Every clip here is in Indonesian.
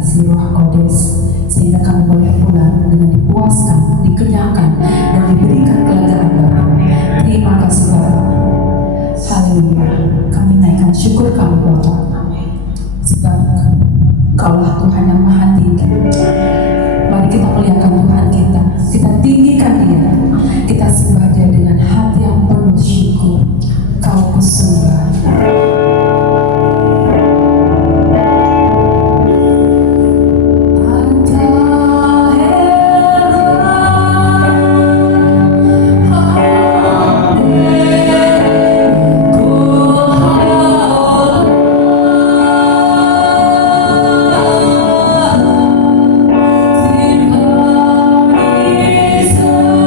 kasih Roh Kodes, sehingga kami boleh pulang dengan dipuaskan, dikenyangkan, dan diberikan kelegaan baru. Terima kasih Bapa. Haleluya. Kami naikkan syukur kami Bapa, sebab Kaulah Tuhan yang Maha Tinggi. Mari kita muliakan Tuhan kita tinggikan Dia, kita sembah Dia dengan hati yang penuh syukur. Kau kusembah. So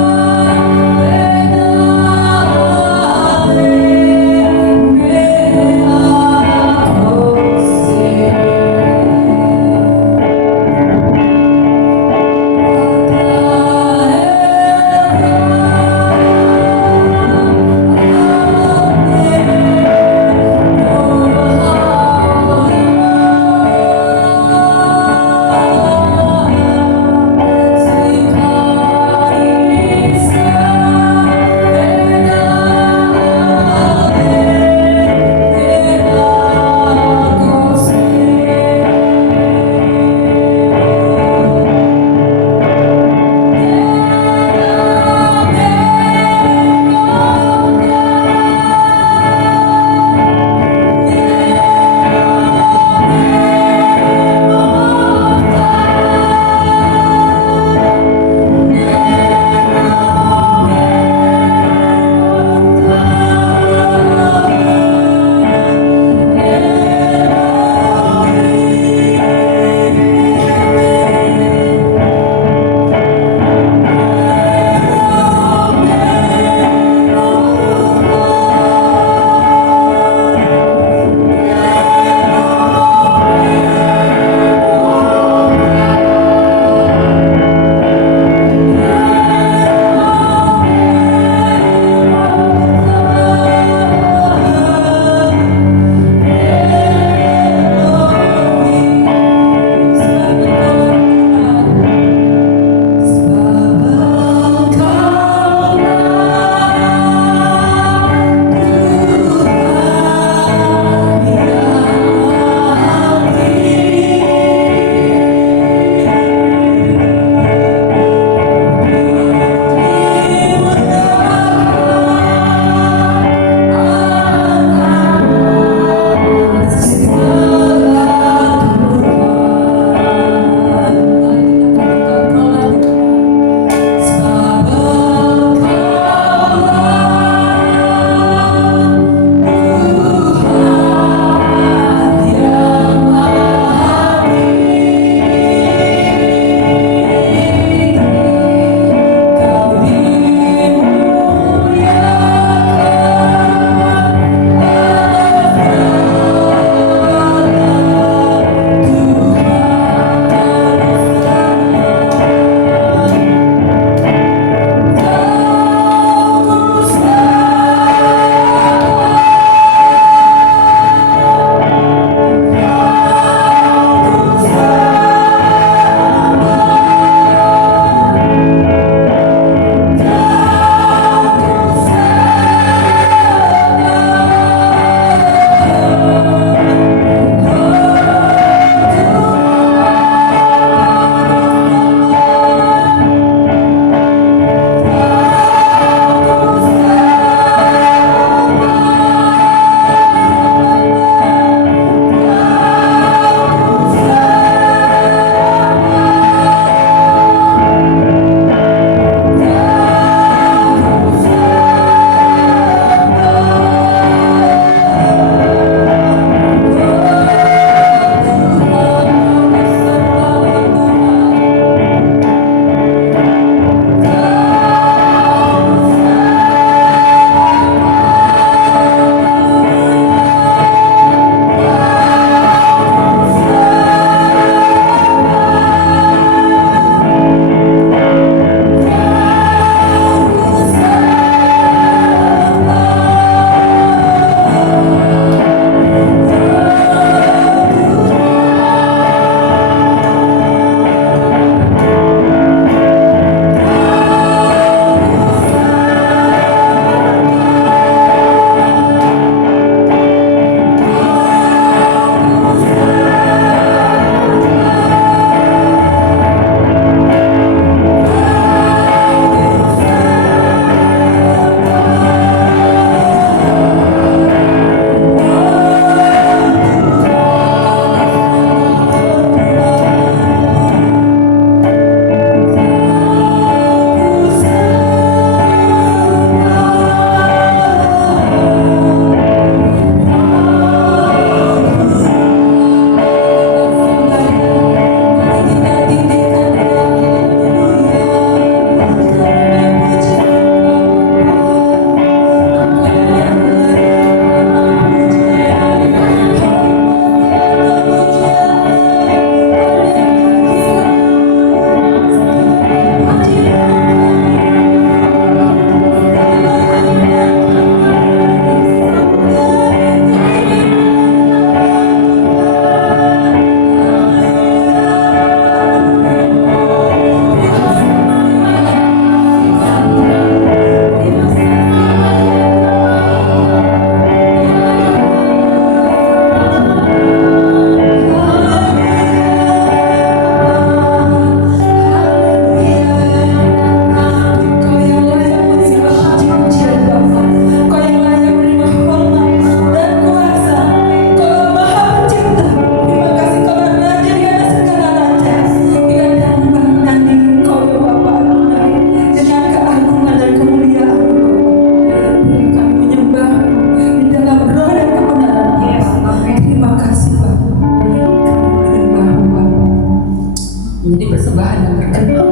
persembahan yang berkenan.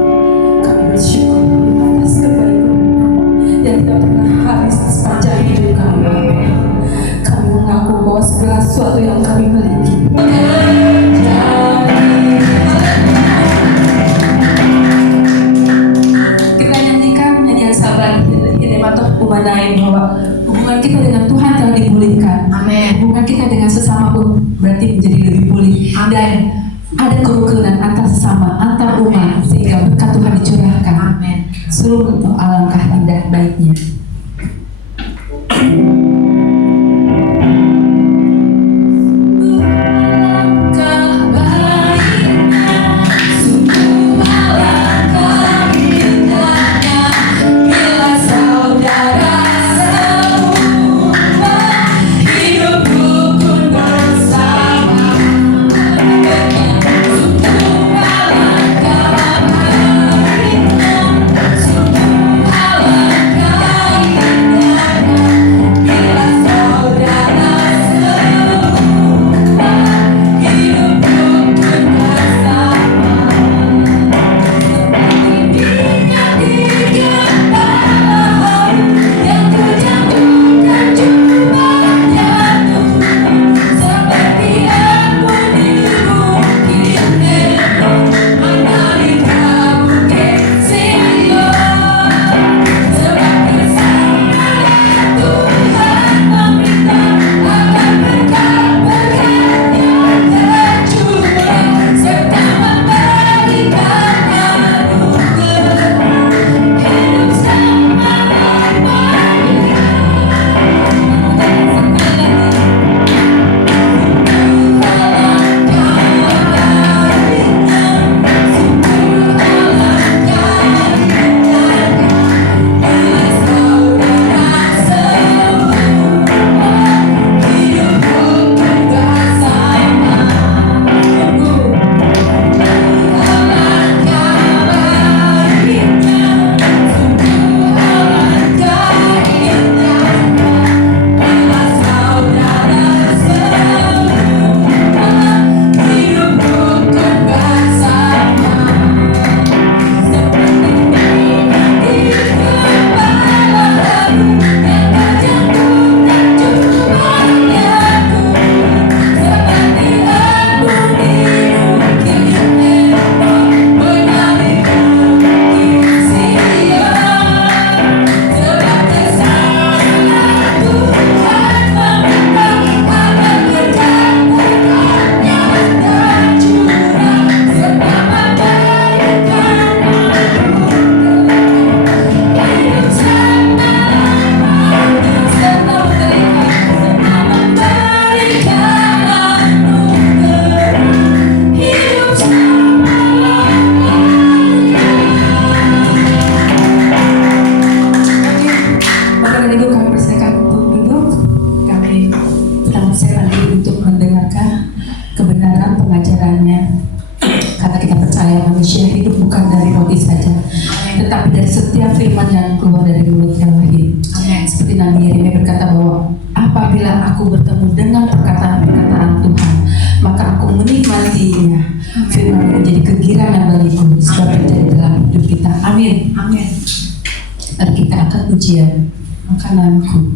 Kami bersyukur atas kebaikan yang tidak pernah habis sepanjang hidup kami, Bapa. Kami mengaku bahwa segala sesuatu yang kami miliki kita nyanyikan nyanyian sahabat Hinematok Umanain bahwa hubungan kita dengan Tuhan telah dipulihkan. Amin. Hubungan kita dengan sesama pun berarti menjadi lebih pulih. Dan ada kerukunan antar sesama, antar umat, sehingga berkat Tuhan dicurahkan. Amin. Sungguh alangkah indah baiknya. Ujian makananku.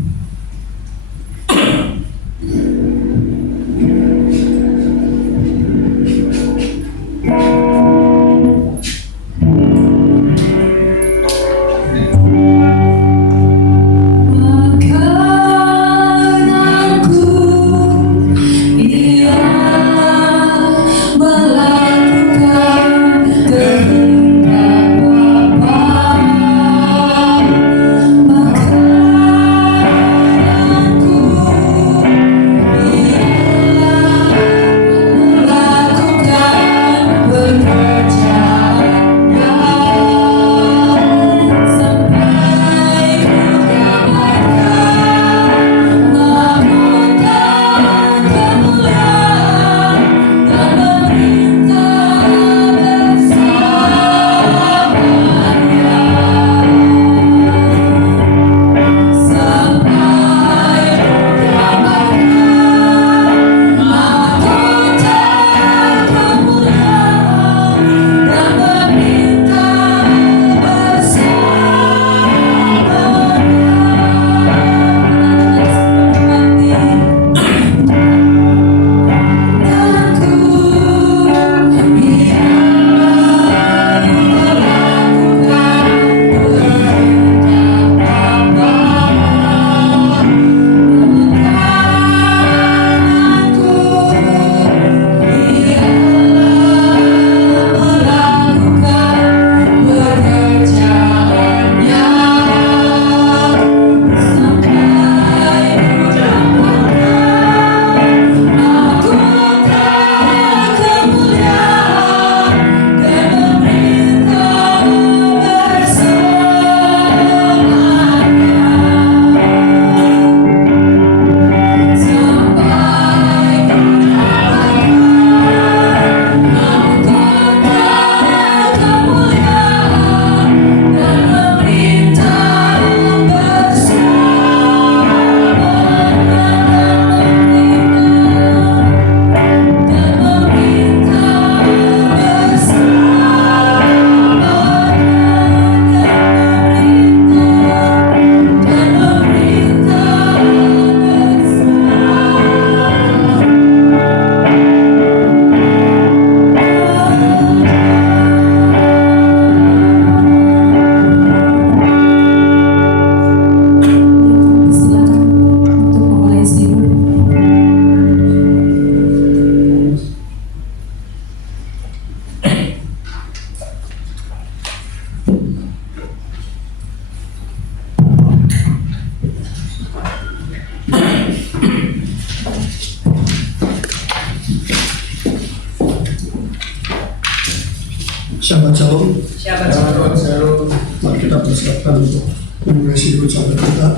Shabbat Shalom. Shabbat Shalom. Mari kita persiapkan untuk memulai sidul sahabat kita.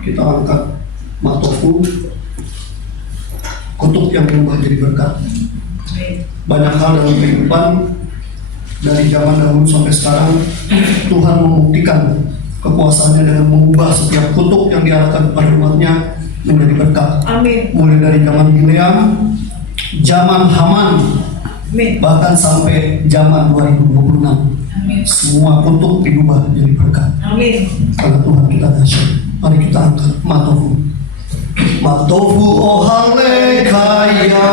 Kita angkat Matofu, kutuk yang berubah jadi berkat. Banyak hal dalam kehidupan dari zaman dahulu sampai sekarang, Tuhan membuktikan kekuasaannya dengan mengubah setiap kutuk yang diarahkan kepada umatnya menjadi berkat. Amin. Mulai dari zaman Bileam, zaman Haman, Amin. bahkan sampai zaman 2026. Amin. Semua kutuk diubah menjadi berkat. Amin. Karena Tuhan kita dahsyat. Mari kita angkat Matofu. Matofu ohalekaya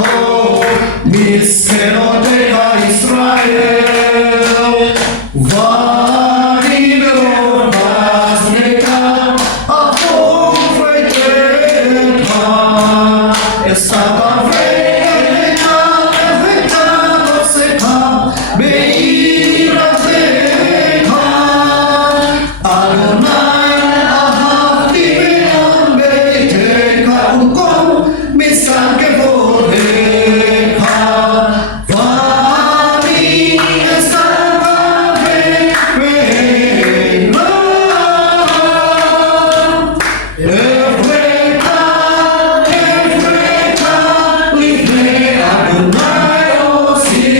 ko miskerodeka Israel vanidro basneka apom freiteka estava freiteka freiteka seka beira teka Adonai ahati beon beteka ukom misan kevodeka vani estava freiteka Efreta, livre Adonai osi,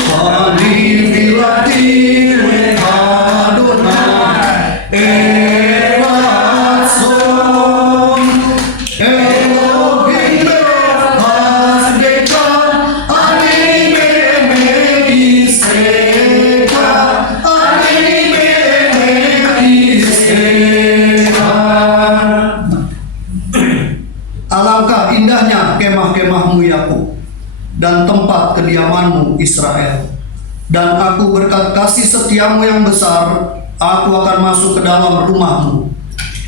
Ani vilati Adonai, Evatson, Elohim Hasdeka, Ani Megiseka, Ani Megiseka. Alangkah indahnya kemah-kemahmu Yakub dan tempat kediamanmu Israel. Dan aku berkat kasih setiamu yang besar, aku akan masuk ke dalam rumahmu.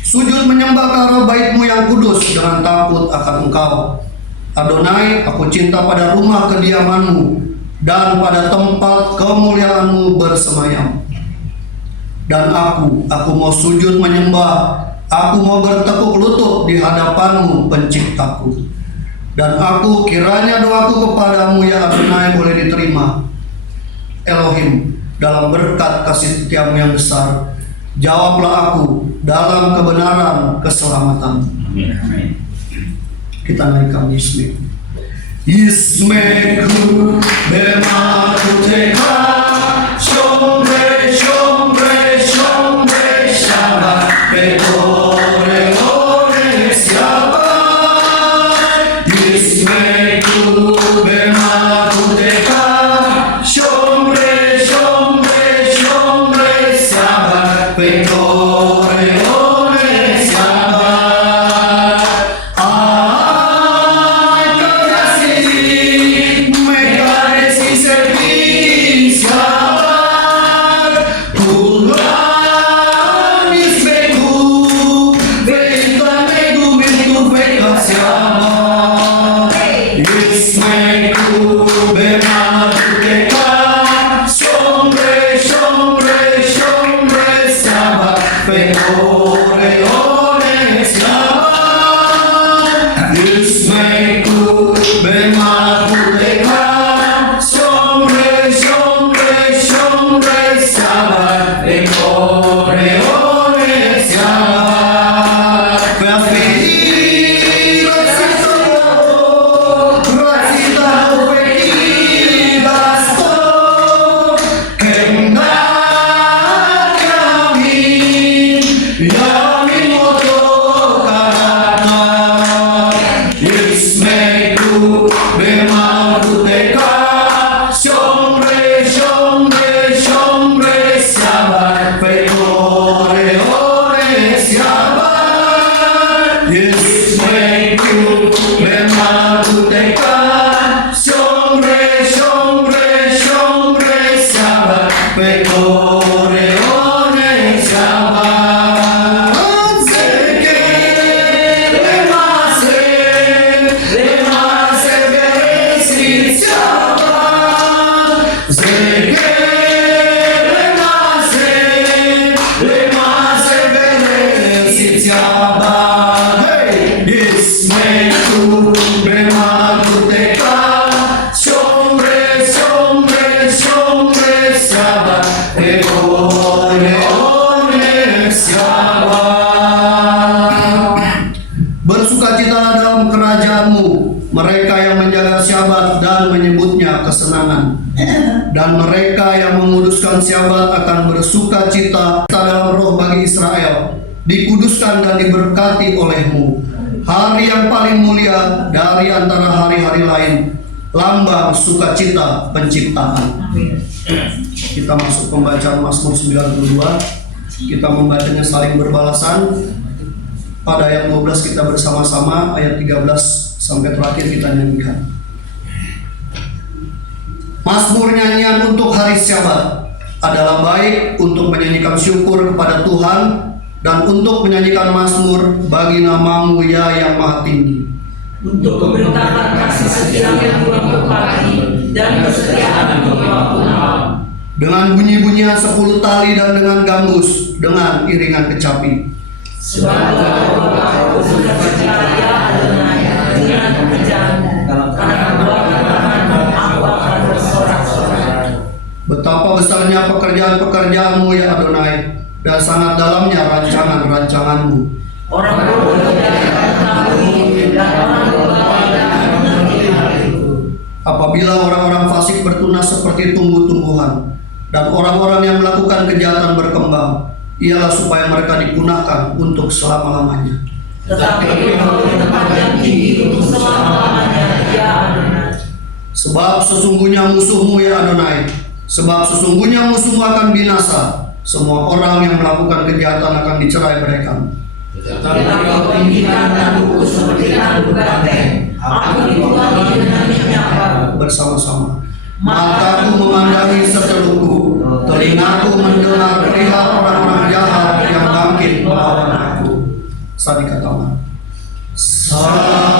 Sujud menyembah ke arah baitmu yang kudus dengan takut akan engkau. Adonai, aku cinta pada rumah kediamanmu dan pada tempat kemuliaanmu bersemayam. Dan aku mau sujud menyembah, aku mau bertekuk lutut di hadapanmu penciptaku. Dan aku kiranya doaku kepadamu ya Adonai boleh diterima. Elohim, dalam berkat kasih setiamu yang besar, jawablah aku dalam kebenaran keselamatan. Kita naikkan Yisme. Yismeku bemakuteka shomre shomre shomre shabbat betore ore shabbat Yismeku bemakuteka shomre shomre shomre shabbat betore ore shabbat Ay kasih megaresi servis shabbat Pulang isbeku Veitan egu bintu veitan shabbat Ismeku bemakuteka Shomre shomre shomre shabbat Betore ore shabbat Ismeku bemakuteka Shomre shomre shomre shabbat Betore ore shabbat Ve'afei rasita ve'kidasto Kemdak yamin yamin motokarata Yismeku bemakuteka Shomre shomre shomre shabbat Betore ore shabbat Yismeku bemakuteka Shomre shomre shomre shabbat Betore ore shabbat Zeke lemase beresit shabbat Zeke lemase beresit shabbat Hey! Yismeku bemakuteka Shomre menyebutnya kesenangan. Dan mereka yang menguduskan Syabat akan bersuka cita dalam roh bagi Israel, dikuduskan dan diberkati olehmu. Hari yang paling mulia dari antara hari-hari lain, lambang sukacita penciptaan. Kita masuk pembacaan Mazmur 92. Kita membacanya saling berbalasan. Pada ayat 12 kita bersama-sama, ayat 13 sampai terakhir kita nyanyikan. Mazmur nyanyian untuk hari Syabat adalah baik untuk menyanyikan syukur kepada Tuhan dan untuk menyanyikan mazmur bagi namamu ya yang maha tinggi. Untuk memberitakan kasih setia yang waktu pagi dan kesetiaan waktu malam. Dengan bunyi-bunyian 10 tali dan dengan gambus, dengan iringan kecapi. Sebab aku sudah percaya Adonai dengan pekerjaan, karena aku akan bersorak-sorak. Betapa besarnya pekerjaan-pekerjaanmu ya Adonai, dan sangat dalamnya rancangan-rancanganmu. Orang bodoh tidak akan mengetahui dan orang berbawa tidak akan mengerti hal itu. Apabila orang-orang fasik bertunas seperti tumbuh-tumbuhan, dan orang-orang yang melakukan kejahatan berkembang, ialah supaya mereka dipunahkan untuk selama-lamanya. Tetapi engkau di tempat yang tinggi untuk selama-lamanya, ya Adonai. Sebab sesungguhnya musuhmu ya Adonai, sebab sesungguhnya musuhmu akan binasa. Semua orang yang melakukan kejahatan akan dicerai berekan. Tetapi kau tinggikan tandukku seperti tanduk banteng, aku dituangi dengan minyak baru. Bersama-sama. Mataku memandangi setelahku, telingaku mendengar perihal orang-orang jahat yang bangkit melawan aku. Sadikatama. Sadikatama.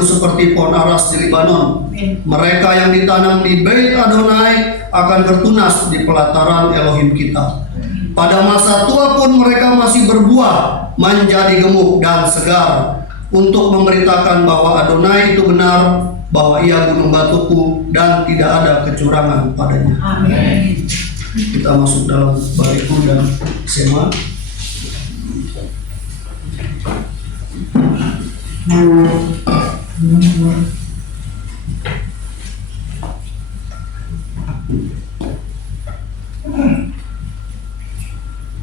Seperti pohon aras di Libanon. Mereka yang ditanam di Bait Adonai akan bertunas di pelataran Elohim kita. Pada masa tua pun mereka masih berbuah, menjadi gemuk dan segar, untuk memberitakan bahwa Adonai itu benar, bahwa ia gunung batuku dan tidak ada kecurangan padanya. Amin. Kita masuk dalam bariku dan sema.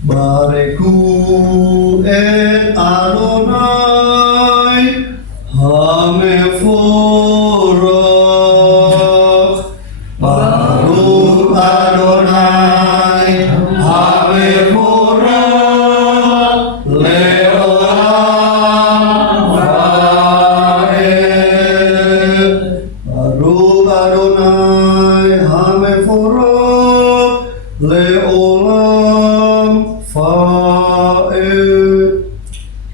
Bareku et Adonai Hameforach. Baruch Adonai Hameforach leolam vaed. Baruch Adonai Hameforach leolam vaed.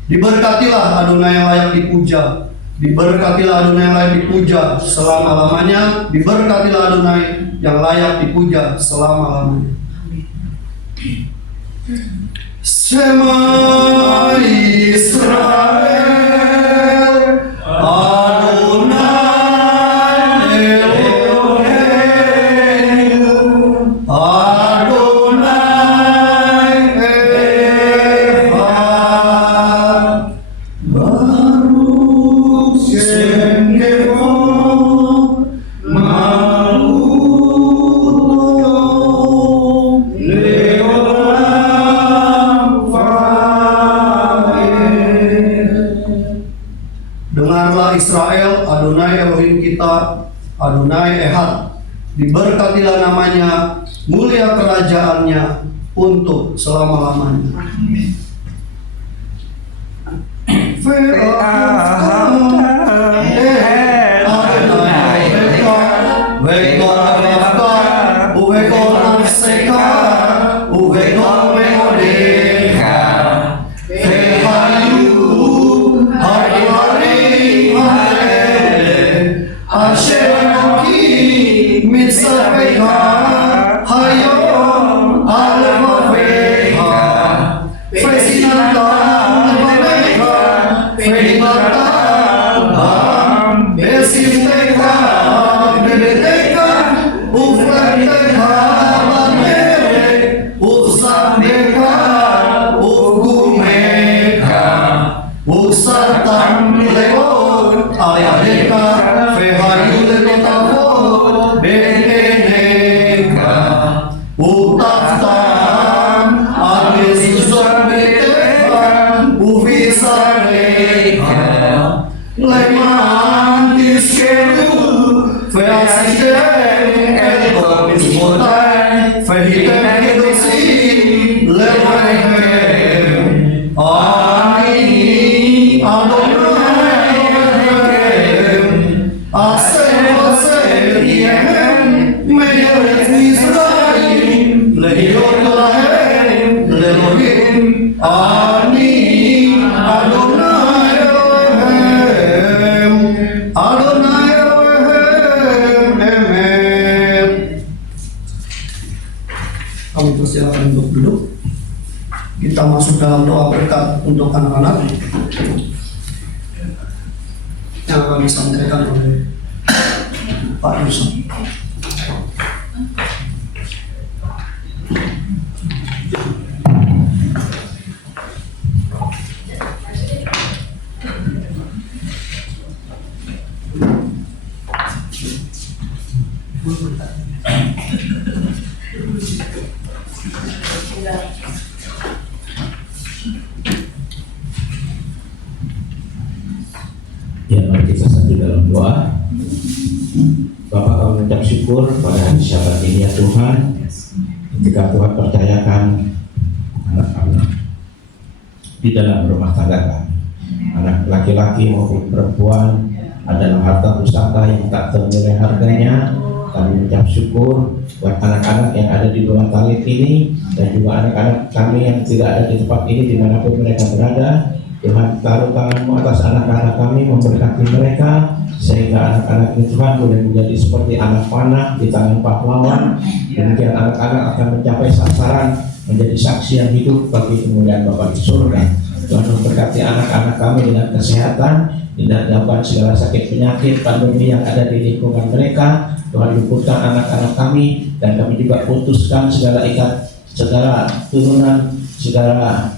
Diberkatilah Adonai yang layak dipuja. Diberkatilah Adonai yang layak dipuja selama-lamanya. Diberkatilah Adonai yang layak dipuja selama-lamanya. Shema Israel Adonai Eloheinu Adonai Echad. Allah Israel, Adonai Elohim kita, Adonai Ehad. Diberkatilah namanya, mulia kerajaannya untuk selama-lamanya. Kami persilakan untuk duduk. Kita masuk dalam doa berkat untuk anak-anak yang akan disampaikan oleh Pak Yusuf. Ya, mari kita satu dalam doa. Bapak, kami mengucap syukur pada hari Syabat ini ya Tuhan, ketika Tuhan percayakan anak kami di dalam rumah tangga kami, anak laki-laki maupun perempuan adalah harta pusaka yang tak ternilai harganya. Kami mengucap syukur buat anak-anak yang ada di luar tali ini dan juga anak-anak kami yang tidak ada di tempat ini dimanapun mereka berada. Tuhan, taruh tangan-Mu atas anak-anak kami, memberkati mereka sehingga anak-anak ini Tuhan boleh menjadi seperti anak panah di tangan pahlawan. Demikian anak-anak akan mencapai sasaran, menjadi saksi yang hidup bagi kemuliaan Bapa di surga. Tuhan memberkati anak-anak kami dengan kesehatan, tidak dapat segala sakit penyakit pandemi yang ada di lingkungan mereka. Tuhan luputkan anak-anak kami, dan kami juga putuskan segala ikat, segala turunan, segala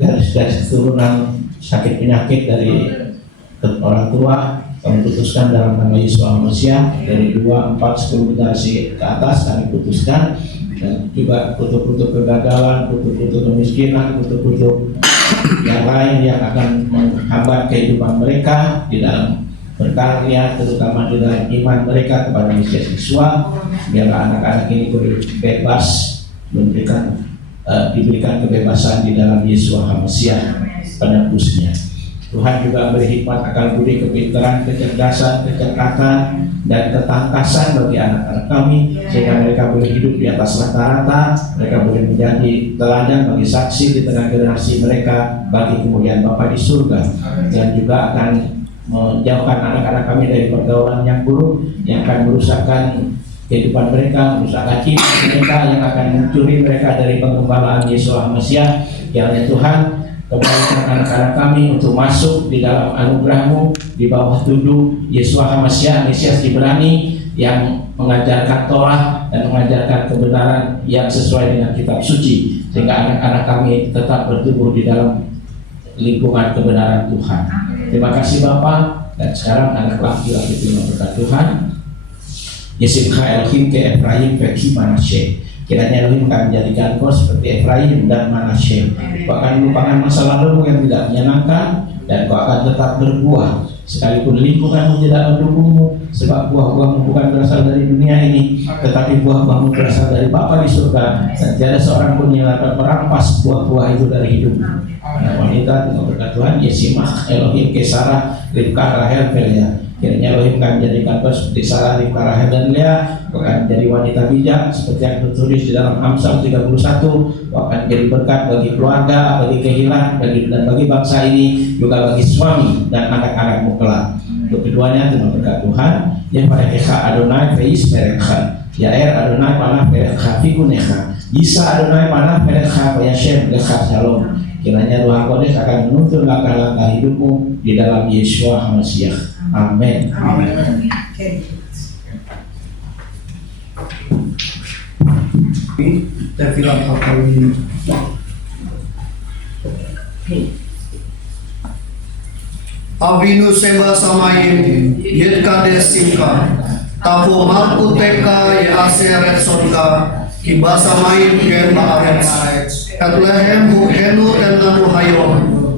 garis-garis turunan sakit penyakit dari orang tua. Kami putuskan dalam nama Yesus Mesias, dari 2, 4, 10 generasi ke atas kami putuskan. Dan juga kutuk-kutuk kegagalan, kutuk-kutuk kemiskinan, kutuk-kutuk yang lain yang akan menghambat kehidupan mereka di dalam berkarya, terutama di dalam iman mereka kepada Mesias Yesua. Biarlah anak-anak ini bebas, diberikan kebebasan di dalam Yesus Mesias penebusnya. Tuhan juga beri hikmat, akal budi, kepintaran, kecerdasan, kecerdasan, dan ketangkasan bagi anak-anak kami, sehingga mereka boleh hidup di atas rata-rata, mereka boleh menjadi teladan bagi saksi di tengah generasi mereka bagi kemuliaan Bapa di surga. Dan juga akan menjauhkan anak-anak kami dari pergaulan yang buruk yang akan merusakkan kehidupan mereka, merusakkan cinta mereka, yang akan mencuri mereka dari pengembalaan Yesus Mesias. Kiranya Tuhan kembalikan anak-anak kami untuk masuk di dalam anugerah-Mu di bawah tunduk Yesus Mesias Ibrani yang mengajarkan Torah dan mengajarkan kebenaran yang sesuai dengan kitab suci, sehingga anak-anak kami tetap bertumbuh di dalam lingkungan kebenaran Tuhan. Terima kasih Bapa. Dan sekarang anak laki-laki terima berkat Tuhan. Yesimcha Elohim ke Efraim ke Manasye. Kiranya Elohim akan menjadikan kau seperti Efraim dan Manasye. Kau akan melupakan masa lalu yang tidak menyenangkan, dan kau akan tetap berbuah sekalipun lingkunganmu tidak mendukungmu, sebab buah-buahmu bukan berasal dari dunia ini, tetapi buah-buahmu berasal dari Bapa di surga, dan tiada seorang pun yang dapat merampas buah-buah itu dari hidupmu. Anak wanita dengan berkat Tuhan, Yesimah, Elohim, Kesara, Ribka, Rahel, Lea. Kiranya Elohim akan menjadikan kau seperti Sarah, Ribka, Rahel, dan Lea. Kau akan menjadi wanita bijak seperti yang tertulis di dalam Amsal 31. Kau akan menjadi berkat bagi keluarga, bagi kehilangan, dan bagi bangsa ini, juga bagi suami dan anak-anakmu kelak. Untuk keduanya dengan berkat Tuhan, yang pada Kecha Adonai Veis Merekha, Yair Adonai Panah Merekha Fikunecha, Yisa Adonai Panah Merekha Vayashem Lecha Shalom. Kiranya Tuhan Kodes akan menuntun langkah-langkah hidupmu di dalam Yeshua HaMashiach. Amin. Tefilah kali ini. Avinu Seba Samayim, Yedkades Simka, Tapo Marku Teka, Yeaseret Sorga, Iba Samayim Ken Baaretz, Etlehem Henu Enanu Hayom,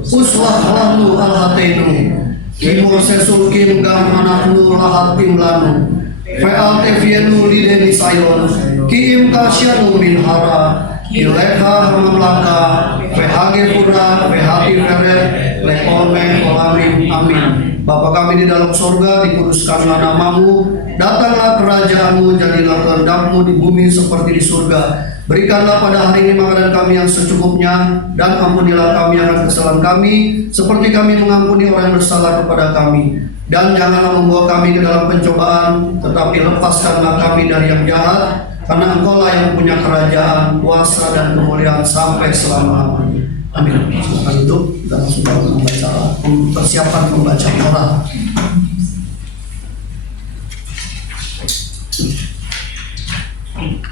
Uswah Lanu Alhatenu, Kimur Sesul Kim Gam Anaknu Lahatim Lanu, Feal Tefienu Lideni Sayon, Kim Kasyanu Minhara, Ilekha Hamamlaka, Fehage Pura, Fehati Feret, Lekome Kolamim, amin. Bapa kami di dalam sorga, dikuduskanlah namamu, datanglah kerajaanmu, jadilah kehendakmu di bumi seperti di surga. Berikanlah pada hari ini makanan kami yang secukupnya, dan ampunilah kami akan kesalahan kami, seperti kami mengampuni orang yang bersalah kepada kami. Dan janganlah membawa kami ke dalam pencobaan, tetapi lepaskanlah kami dari yang jahat, karena Engkaulah yang punya kerajaan, kuasa, dan kemuliaan sampai selama-lamanya. Amin. Setelah itu kita masuk dalam persiapan membaca Torah.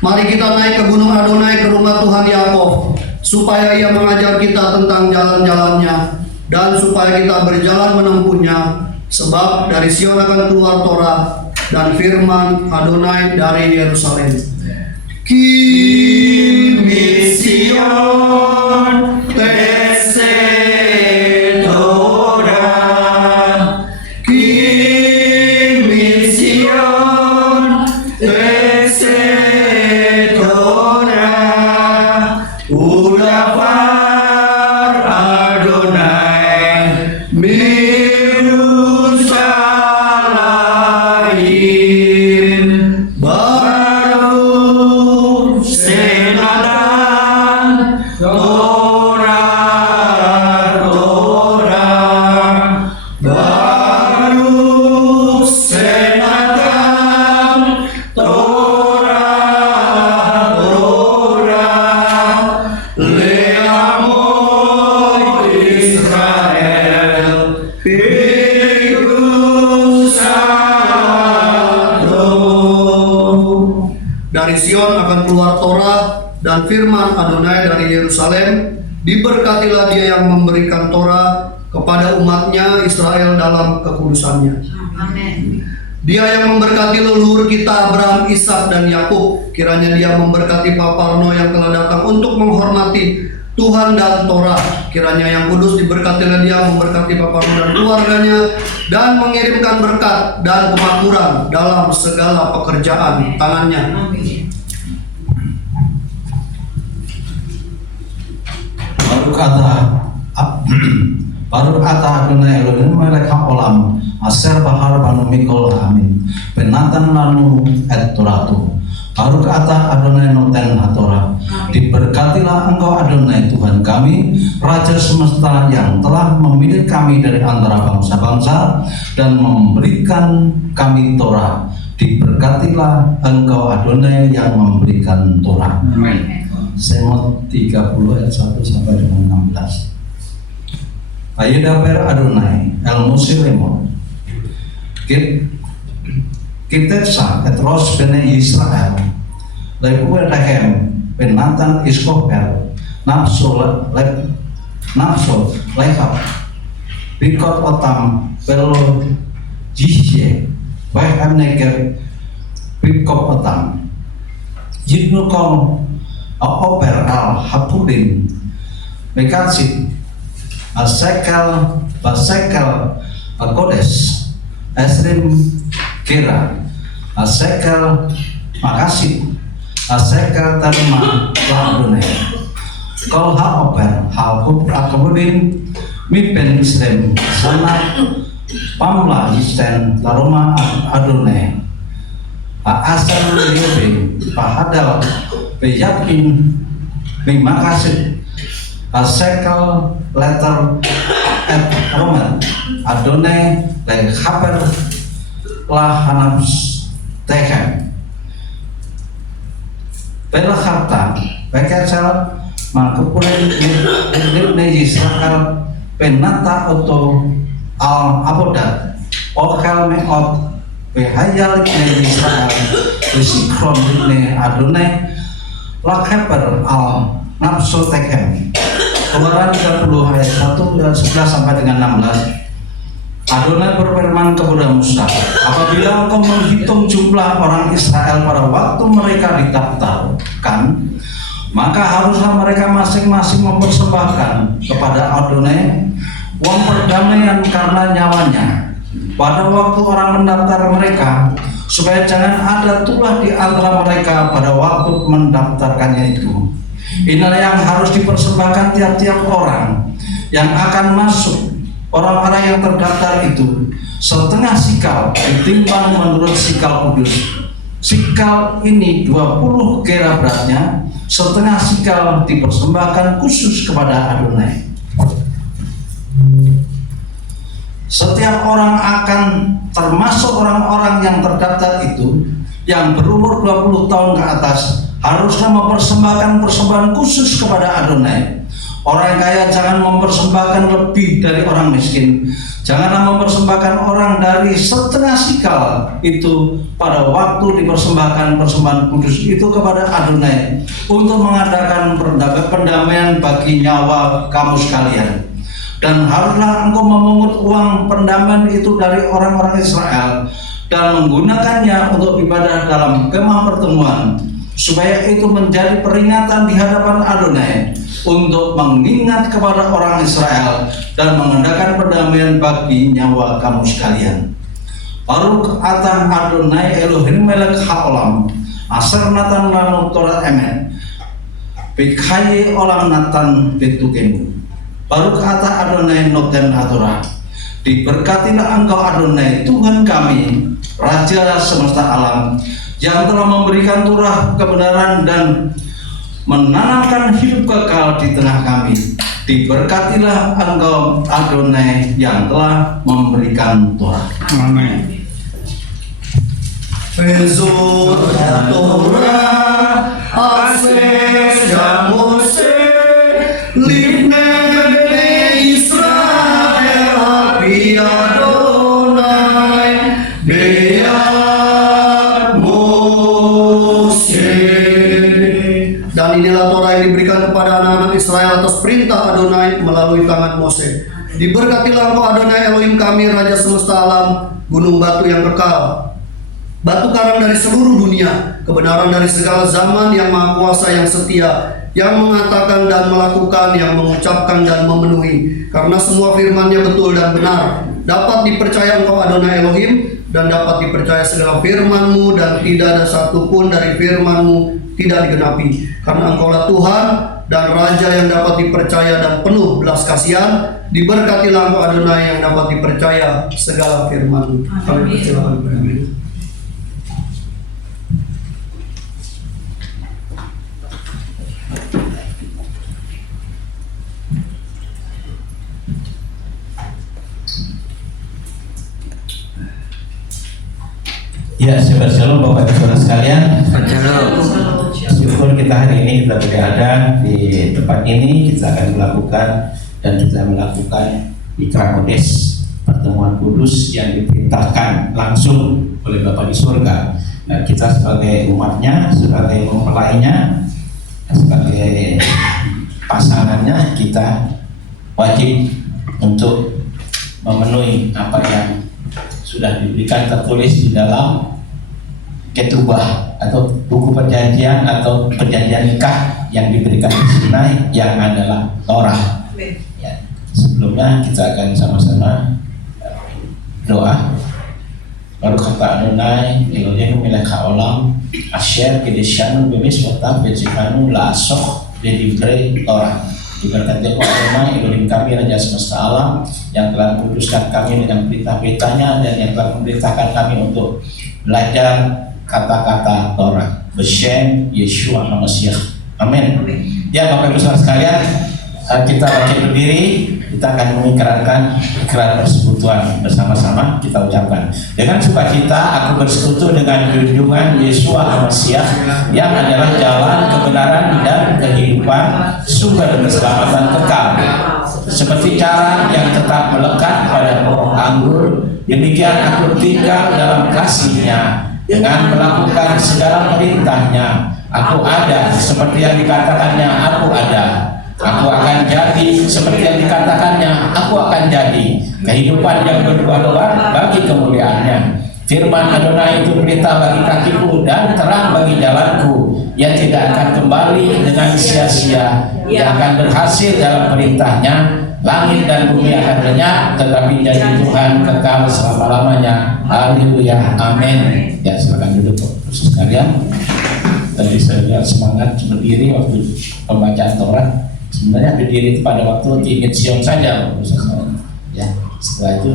Mari kita naik ke Gunung Adonai, ke rumah Tuhan Yakov, supaya Ia mengajar kita tentang jalan-jalannya, dan supaya kita berjalan menempuhnya. Sebab dari Sion akan keluar Torah dan firman Adonai dari Yerusalem. Ki Sion Tesedora, Ki Sion Tesedora, Udafar Adonai Mirushalayim, Baruch Senatan Torah Torah, Baruch Senatan Torah Torah, Leamo Israel, dari Sion akan keluar Torah dan firman Adonai dari Yerusalem. Diberkatilah Dia yang memberikan Torah kepada umatnya Israel dalam kekudusannya. Amin. Dia yang memberkati leluhur kita Abraham, Ishak, dan Yakub. Kiranya Dia memberkati Pak Parno yang telah datang untuk menghormati Tuhan dan Torah. Kiranya yang kudus diberkatilah Dia memberkati Pak Parno dan keluarganya, dan mengirimkan berkat dan kemakmuran dalam segala pekerjaan tangannya. Amin. Baruch atah Adonai Elohim melech haolam aser bahar banu mikol amin penatan lanu et toratu. Baruch atah Adonai noten hatorah. Diberkatilah Engkau Adonai Tuhan kami, Raja semesta yang telah memilih kami dari antara bangsa-bangsa dan memberikan kami Torah. Diberkatilah Engkau Adonai yang memberikan Torah. Semot 30 ayat 1 sampai dengan 16. Ayedaber Adonai El Musilimon Kitetsa et Ros bene Israel Lepuwe Lehem Penatan Iskopel Nafsul Lehab Bikot Otam Pelo Jihye Bahem Neger Bikot Otam Jibnukom Oper Al Hapudim Mekatsit Basekel Kodes, Esrim Kira, Asekel Makasih, Asekel Terima Ladone, Kol Haoper, Halkup Akabudin, Mipen Islam, Sanat Pamla Isten, Taruma Adone, Asal Yobe, Pahadal, Peyakin, Mimakasih, Asekel Letter at Roman, Adone, Lek Haper, Lah Hanams Tehem, Bela Harta, Bekesel, Markupulen, Ibne Yisrael, Penata Oto, Al Abodat, Okal Meot, Behayal Ibne Yisrael, Besikron Ibne Adone, Lakheper Al Nafsu Tekem. Keluaran 30 ayat 1 dan 11 sampai dengan 16. Adonai berfirman kepada Musa, apabila engkau menghitung jumlah orang Israel pada waktu mereka didaftarkan, maka haruslah mereka masing-masing mempersembahkan kepada Adonai uang perdamaian karena nyawanya pada waktu orang mendaftar mereka, supaya jangan ada tulah di antara mereka pada waktu mendaftarkannya itu. Inilah yang harus dipersembahkan tiap-tiap orang yang akan masuk, orang-orang yang terdaftar itu, setengah sikal ditimbang menurut sikal kudus. Sikal ini 20 gera beratnya, setengah sikal dipersembahkan khusus kepada Adonai. Setiap orang akan termasuk orang-orang yang terdaftar itu yang berumur 20 tahun ke atas haruslah mempersembahkan persembahan khusus kepada Adonai. Orang kaya jangan mempersembahkan lebih dari orang miskin. Janganlah mempersembahkan orang dari setengah sikal itu pada waktu dipersembahkan persembahan kudus itu kepada Adonai untuk mengadakan pendamaian bagi nyawa kamu sekalian. Dan haruslah engkau memungut uang pendamaian itu dari orang-orang Israel dan menggunakannya untuk ibadah dalam kemah pertemuan, supaya itu menjadi peringatan di hadapan Adonai untuk mengingat kepada orang Israel dan mengadakan perdamaian bagi nyawa kamu sekalian. Baruch atah Adonai Elohim melech haolam, asar natan lanu Torah emet, bikhaye olam natan betukenu. Baruch atah Adonai noten hatorah, diberkatilah engkau Adonai Tuhan kami, Raja semesta alam, yang telah memberikan Torah kebenaran dan menanamkan hidup kekal di tengah kami. Diberkatilah engkau Adonai yang telah memberikan Torah. Amin. Bezor Torah Ases Mose Livne Bene Israel Api Adonai Beat Mose. Dan inilah Torah yang diberikan kepada anak-anak Israel atas perintah Adonai melalui tangan Mose. Diberkatilah engkau Adonai Elohim kami, Raja semesta alam, gunung batu yang kekal, batu karang dari seluruh dunia, kebenaran dari segala zaman, yang maha kuasa, yang setia, yang mengatakan dan melakukan, yang mengucapkan dan memenuhi. Karena semua firman-Nya betul dan benar. Dapat dipercaya engkau Adonai Elohim, dan dapat dipercaya segala firman-Mu, dan tidak ada satupun dari firman-Mu tidak digenapi. Karena engkaulah Tuhan dan Raja yang dapat dipercaya dan penuh belas kasihan. Diberkatilah engkau Adonai yang dapat dipercaya segala firman-Mu. Kami persilakan beramin. Ya, Shabbat Shalom Bapak Ibu Saudara sekalian. Syukur kita hari ini kita berada di tempat ini. Kita akan melakukan dan kita melakukan Ikrar Kodes, pertemuan kudus yang diperintahkan langsung oleh Bapa di surga. Dan kita sebagai umatnya, sebagai mempelainya, sebagai pasangannya, kita wajib untuk memenuhi apa yang sudah diberikan tertulis di dalam ketubah atau buku perjanjian atau perjanjian nikah yang diberikan di Sinai, yang adalah Torah. Ya, sebelumnya kita akan sama-sama doa. Baruch atah Adonai Eloheinu melech haolam asher kideshanu b'mitzvotav v'tzivanu la'asok b'divrei Torah. Diberkati Adonai Elohim kami, Raja semesta alam, yang telah menguduskan kami dengan perintah-perintahnya dan yang telah memerintahkan kami untuk belajar kata-kata Torah. B'Shem Yeshua HaMashiach. Amin. Ya Bapak Ibu Saudara sekalian, kita bangkit berdiri. Kita akan mengikrarkan ikrar persekutuan bersama-sama. Kita ucapkan dengan sukacita, aku bersekutu dengan junjungan Yeshua HaMashiach yang adalah jalan, kebenaran dan kehidupan, sumber keselamatan kekal. Seperti cara yang tetap melekat pada pohon anggur, demikian aku tinggal dalam kasih-Nya dengan melakukan segala perintah-Nya. Aku ada seperti yang dikatakannya, aku ada. Aku akan jadi seperti yang dikatakannya, aku akan jadi. Kehidupan yang berbuah-buah bagi kemuliaan-Nya. Firman Adonai itu berita bagi kakiku dan terang bagi jalanku, yang tidak akan kembali dengan sia-sia, yang akan berhasil dalam perintah-Nya. Langit dan bumi akan lenyap, tetapi janji Tuhan kekal selama-lamanya. Haleluya, amin. Ya, silakan duduk Bapak sekalian. Tadi saya lihat semangat berdiri waktu pembacaan Torah. Sebenarnya berdiri itu pada waktu diingat Sion saja, ya. Setelah itu,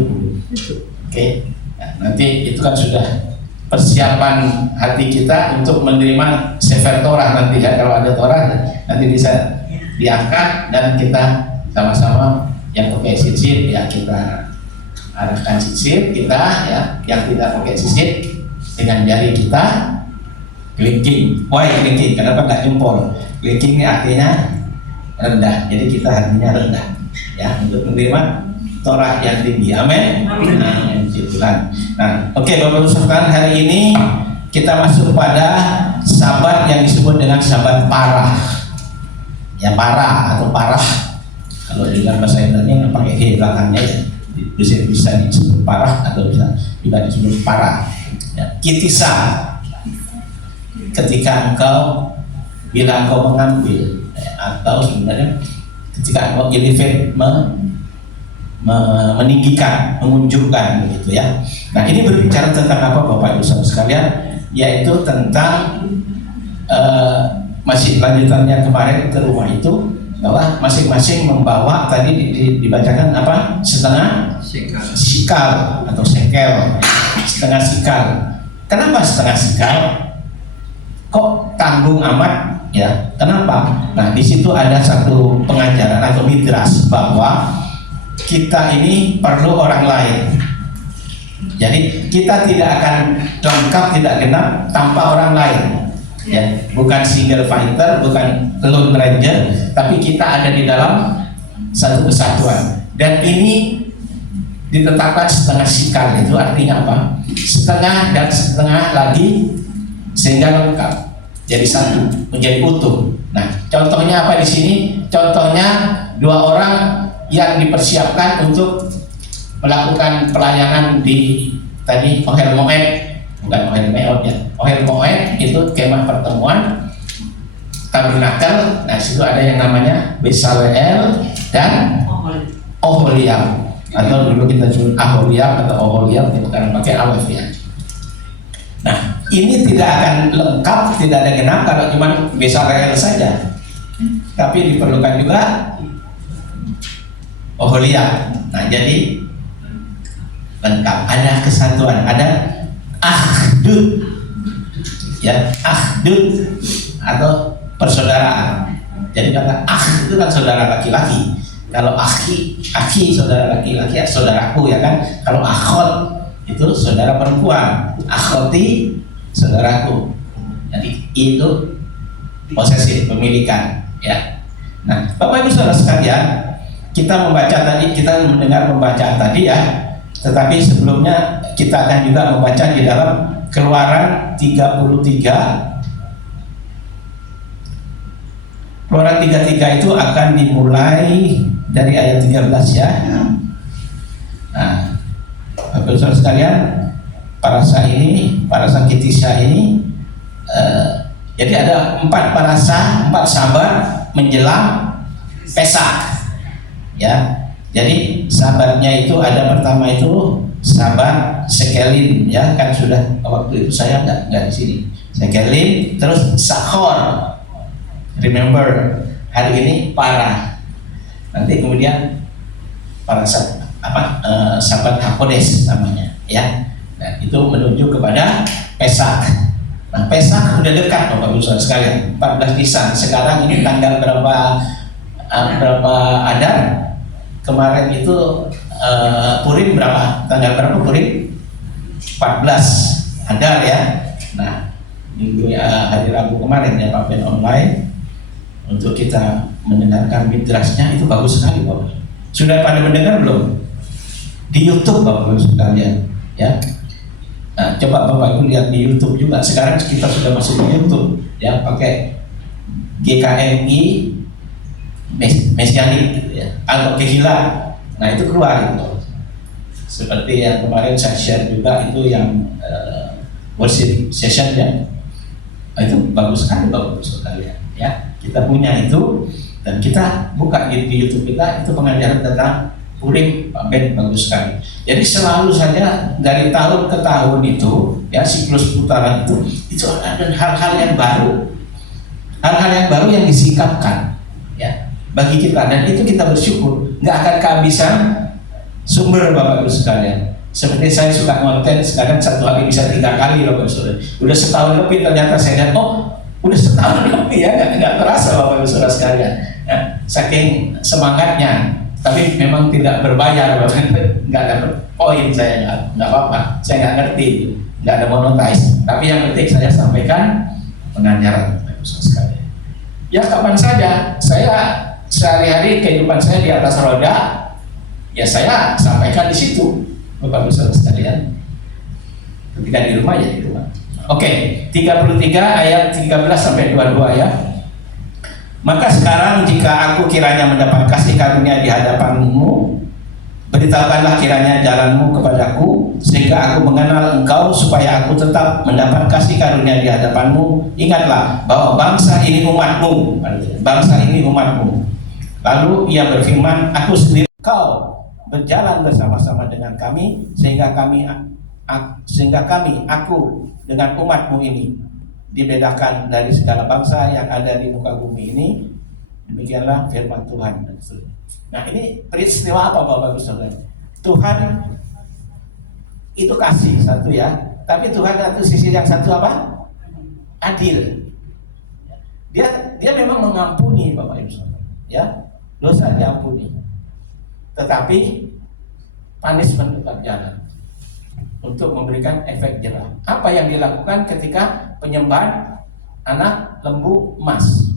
oke. Nah, nanti itu kan sudah persiapan hati kita untuk menerima Sefer Torah nanti ya. Kalau ada Torah nanti bisa diangkat dan kita sama-sama yang pakai sisir ya kita arahkan sisir kita ya, yang tidak pakai sisir dengan jari kita kelingking. Why kelingking? Kenapa nggak jempol? Kelingking ini artinya rendah, jadi kita hatinya rendah ya untuk menerima Torah yang tinggi. Amin. Amin. Tuhan. Nah, oke Bapak Ibu sekalian, hari ini kita masuk pada Sabat yang disebut dengan Sabat Parah. Ya, parah atau parah. Kalau di dalam bahasa Ibrani pakai he belakangnya ya. Bisa disebut parah atau bisa juga disebut parah. Ya, kitisa. Ketika engkau bila engkau mengambil atau sebenarnya ketika engkau elevate meninggikan, mengunjukkan begitu ya. Nah, ini berbicara tentang apa Bapak Ibu Saudara sekalian? Yaitu tentang masih lanjutannya kemarin ke rumah itu, bahwa masing-masing membawa tadi dibacakan apa? Setengah sikal atau sekel. Setengah sikal. Kenapa setengah sikal? Kok tanggung amat? Ya, kenapa? Nah, di situ ada satu pengajaran atau midrash bahwa kita ini perlu orang lain. Jadi kita tidak akan lengkap, tidak genap tanpa orang lain. Ya, bukan single fighter, bukan lone ranger, tapi kita ada di dalam satu kesatuan. Dan ini ditetapkan setengah sikal, itu artinya apa? Setengah dan setengah lagi sehingga lengkap. Jadi satu, menjadi utuh. Nah, contohnya apa di sini? Contohnya dua orang yang dipersiapkan untuk melakukan pelayanan di tadi Ohel Moed, bukan Ohel Meod ya. Ohel Moed itu kemah pertemuan tabernakel. Nah, situ ada yang namanya Besaleel dan Oholiab, atau dulu kita sebut Aholiab atau Oholiab itu karena pakai alef ya. Nah, ini tidak akan lengkap, tidak ada genap kalau cuma Besaleel saja, tapi diperlukan juga Oholiab. Nah, jadi lengkap, ada kesatuan, ada ahdud ya, ahdud atau persaudaraan. Jadi kata itu kan saudara laki-laki. Kalau aki saudara laki-laki ya, saudaraku ya kan. Kalau akhot itu saudara perempuan, akhoti saudaraku. Jadi itu posesif, pemilikan ya. Nah, Bapak Ibu Saudara sekalian, kita mendengar pembacaan tadi ya. Tetapi sebelumnya kita akan juga membaca di dalam Keluaran 33. Keluaran 33 itu akan dimulai dari ayat 13 ya. Nah, Bapak Ibu Saudara sekalian, para Kitisa ini jadi ada 4 sabat menjelang Pesak ya. Jadi sahabatnya itu ada pertama itu sahabat Sekelin, ya kan sudah waktu itu saya nggak di sini. Sekelin, terus Sakhor, remember hari ini Parah, nanti kemudian para sahabat Hakodes namanya, ya. Nah, itu menuju kepada Pesak. Nah, Pesak udah dekat Bapak Ibu Saudara sekalian, 14 Nisan. Sekarang ini tanggal berapa Adar? Kemarin itu Purim berapa? Tanggal berapa Purim? 14 Adar ya. Nah, hari Rabu kemarin ya Pak Ben online untuk kita mendengarkan midrasnya, itu bagus sekali Bapak. Sudah pada mendengar belum? Di YouTube Bapak Ibu sekalian, ya. Nah, coba Bapak Ibu lihat di YouTube juga. Sekarang kita sudah masuk di YouTube, ya, pakai GKMI Mesianik gitu ya, atau Kehila. Nah, itu keluar gitu. Seperti yang kemarin saya share juga itu yang worship session ya. Nah, itu bagus sekali Bapak Ibu sekalian, ya. Kita punya itu dan kita buka di YouTube kita, itu pengajaran tentang Purim, Pak Ben, bagus sekali. Jadi selalu saja dari tahun ke tahun itu, ya, siklus putaran itu ada hal-hal yang baru, yang disikapkan, ya, bagi kita, dan itu kita bersyukur. Nggak akan kehabisan sumber Bapak Ibu sekalian. Seperti saya suka konten, sekarang satu hari bisa 3 kali Bapak Ibu sekalian. Udah setahun lebih ternyata saya lihat, oh, udah setahun lebih ya, nggak terasa Bapak Ibu saudara sekalian. Ya, saking semangatnya. Tapi memang tidak berbayar, nggak dapat poin, saya nggak apa-apa, saya nggak ngerti, nggak ada monetize. Tapi yang penting saya sampaikan pengajaran sekali. Ya kapan saja, saya sehari-hari kehidupan saya di atas roda, ya saya sampaikan di situ, Bapak Ibu saudara sekalian. Ketika di rumah ya di rumah. Oke, 33 ayat 13 sampai 22 ya. Maka sekarang jika aku kiranya mendapat kasih karunia di hadapanmu, beritahukanlah kiranya jalanmu kepadaku, sehingga aku mengenal engkau, supaya aku tetap mendapat kasih karunia di hadapanmu. Ingatlah bahwa bangsa ini umatmu, Lalu ia berfirman, aku sendiri kau berjalan bersama-sama dengan kami, sehingga aku dengan umatmu ini dibedakan dari segala bangsa yang ada di muka bumi ini. Demikianlah firman Tuhan. Nah, ini peristiwa apa Bapak Ibu Saudara? Tuhan itu kasih satu ya, tapi Tuhan itu sisi yang satu apa? Adil. Dia memang mengampuni Bapak Ibu Saudara, ya, dosa diampuni. Tetapi punishment tetap jalan untuk memberikan efek jerah. Apa yang dilakukan ketika penyembahan anak lembu emas?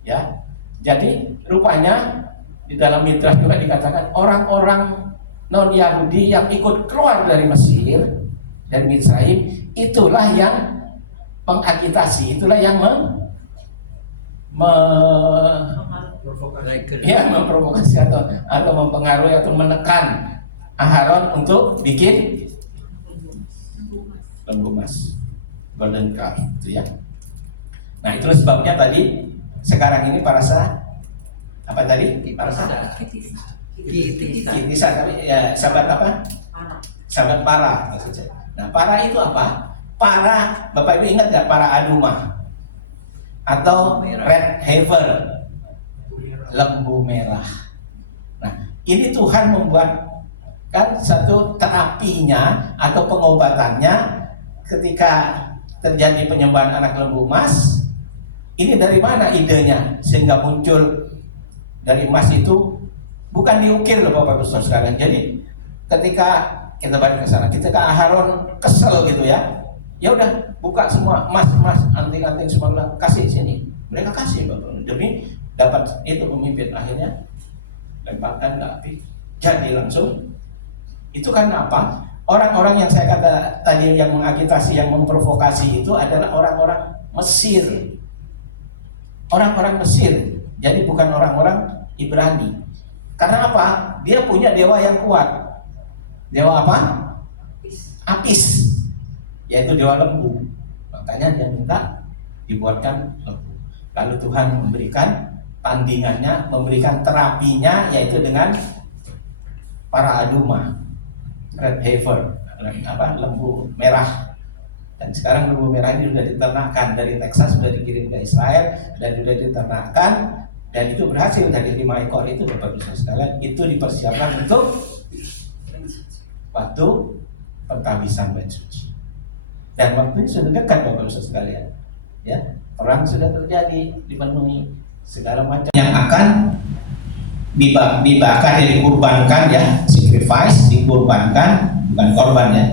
Ya, jadi rupanya di dalam Midrash juga dikatakan orang-orang non-Yahudi yang ikut keluar dari Mesir, dari Misraim, itulah yang mengagitasi, itulah yang memprovokasi atau mempengaruhi atau menekan Aharon untuk bikin lembu emas, golden calf, itu ya. Nah, itulah sebabnya tadi sekarang ini parasa apa tadi? Parasa Kitisa, tapi ya sahabat apa? Sahabat para maksudnya. Nah, para itu apa? Para, Bapak Ibu ingat nggak para Adumah atau red heifer, lembu merah. Nah, ini Tuhan membuat kan satu terapinya atau pengobatannya ketika terjadi penyembahan anak lembu emas. Ini dari mana idenya sehingga muncul dari emas itu? Bukan diukir loh Bapak Ibu sekalian. Jadi ketika kita balik ke sana, ketika Aharon kesel gitu ya, ya udah buka semua emas, anting-anting semua, bilang kasih sini. Mereka kasih Bapak, demi dapat itu pemimpin. Akhirnya lemparkan ke api, jadi langsung. Itu karena apa? Orang-orang yang saya kata tadi yang mengagitasi, yang memprovokasi itu adalah orang-orang Mesir. Orang-orang Mesir. Jadi bukan orang-orang Ibrani. Karena apa? Dia punya dewa yang kuat. Dewa apa? Apis. Yaitu dewa lembu. Makanya dia minta dibuatkan lembu. Lalu Tuhan memberikan tandingannya, memberikan terapinya, yaitu dengan para Adumah. red heifer, lembu merah. Dan sekarang lembu merah ini sudah diternakkan dari Texas, sudah dikirim ke Israel dan sudah diternakkan, dan itu berhasil dari 5 ekor itu, Bapak Ibu sekalian, itu dipersiapkan untuk waktu penghabisan bait suci. Dan waktunya sudah dekat, Bapak Ibu sekalian. Ya, perang sudah terjadi, dipenuhi segala macam yang akan dibakar, dikurbankan, ya, sacrifice, dikurbankan, bukan korban, ya,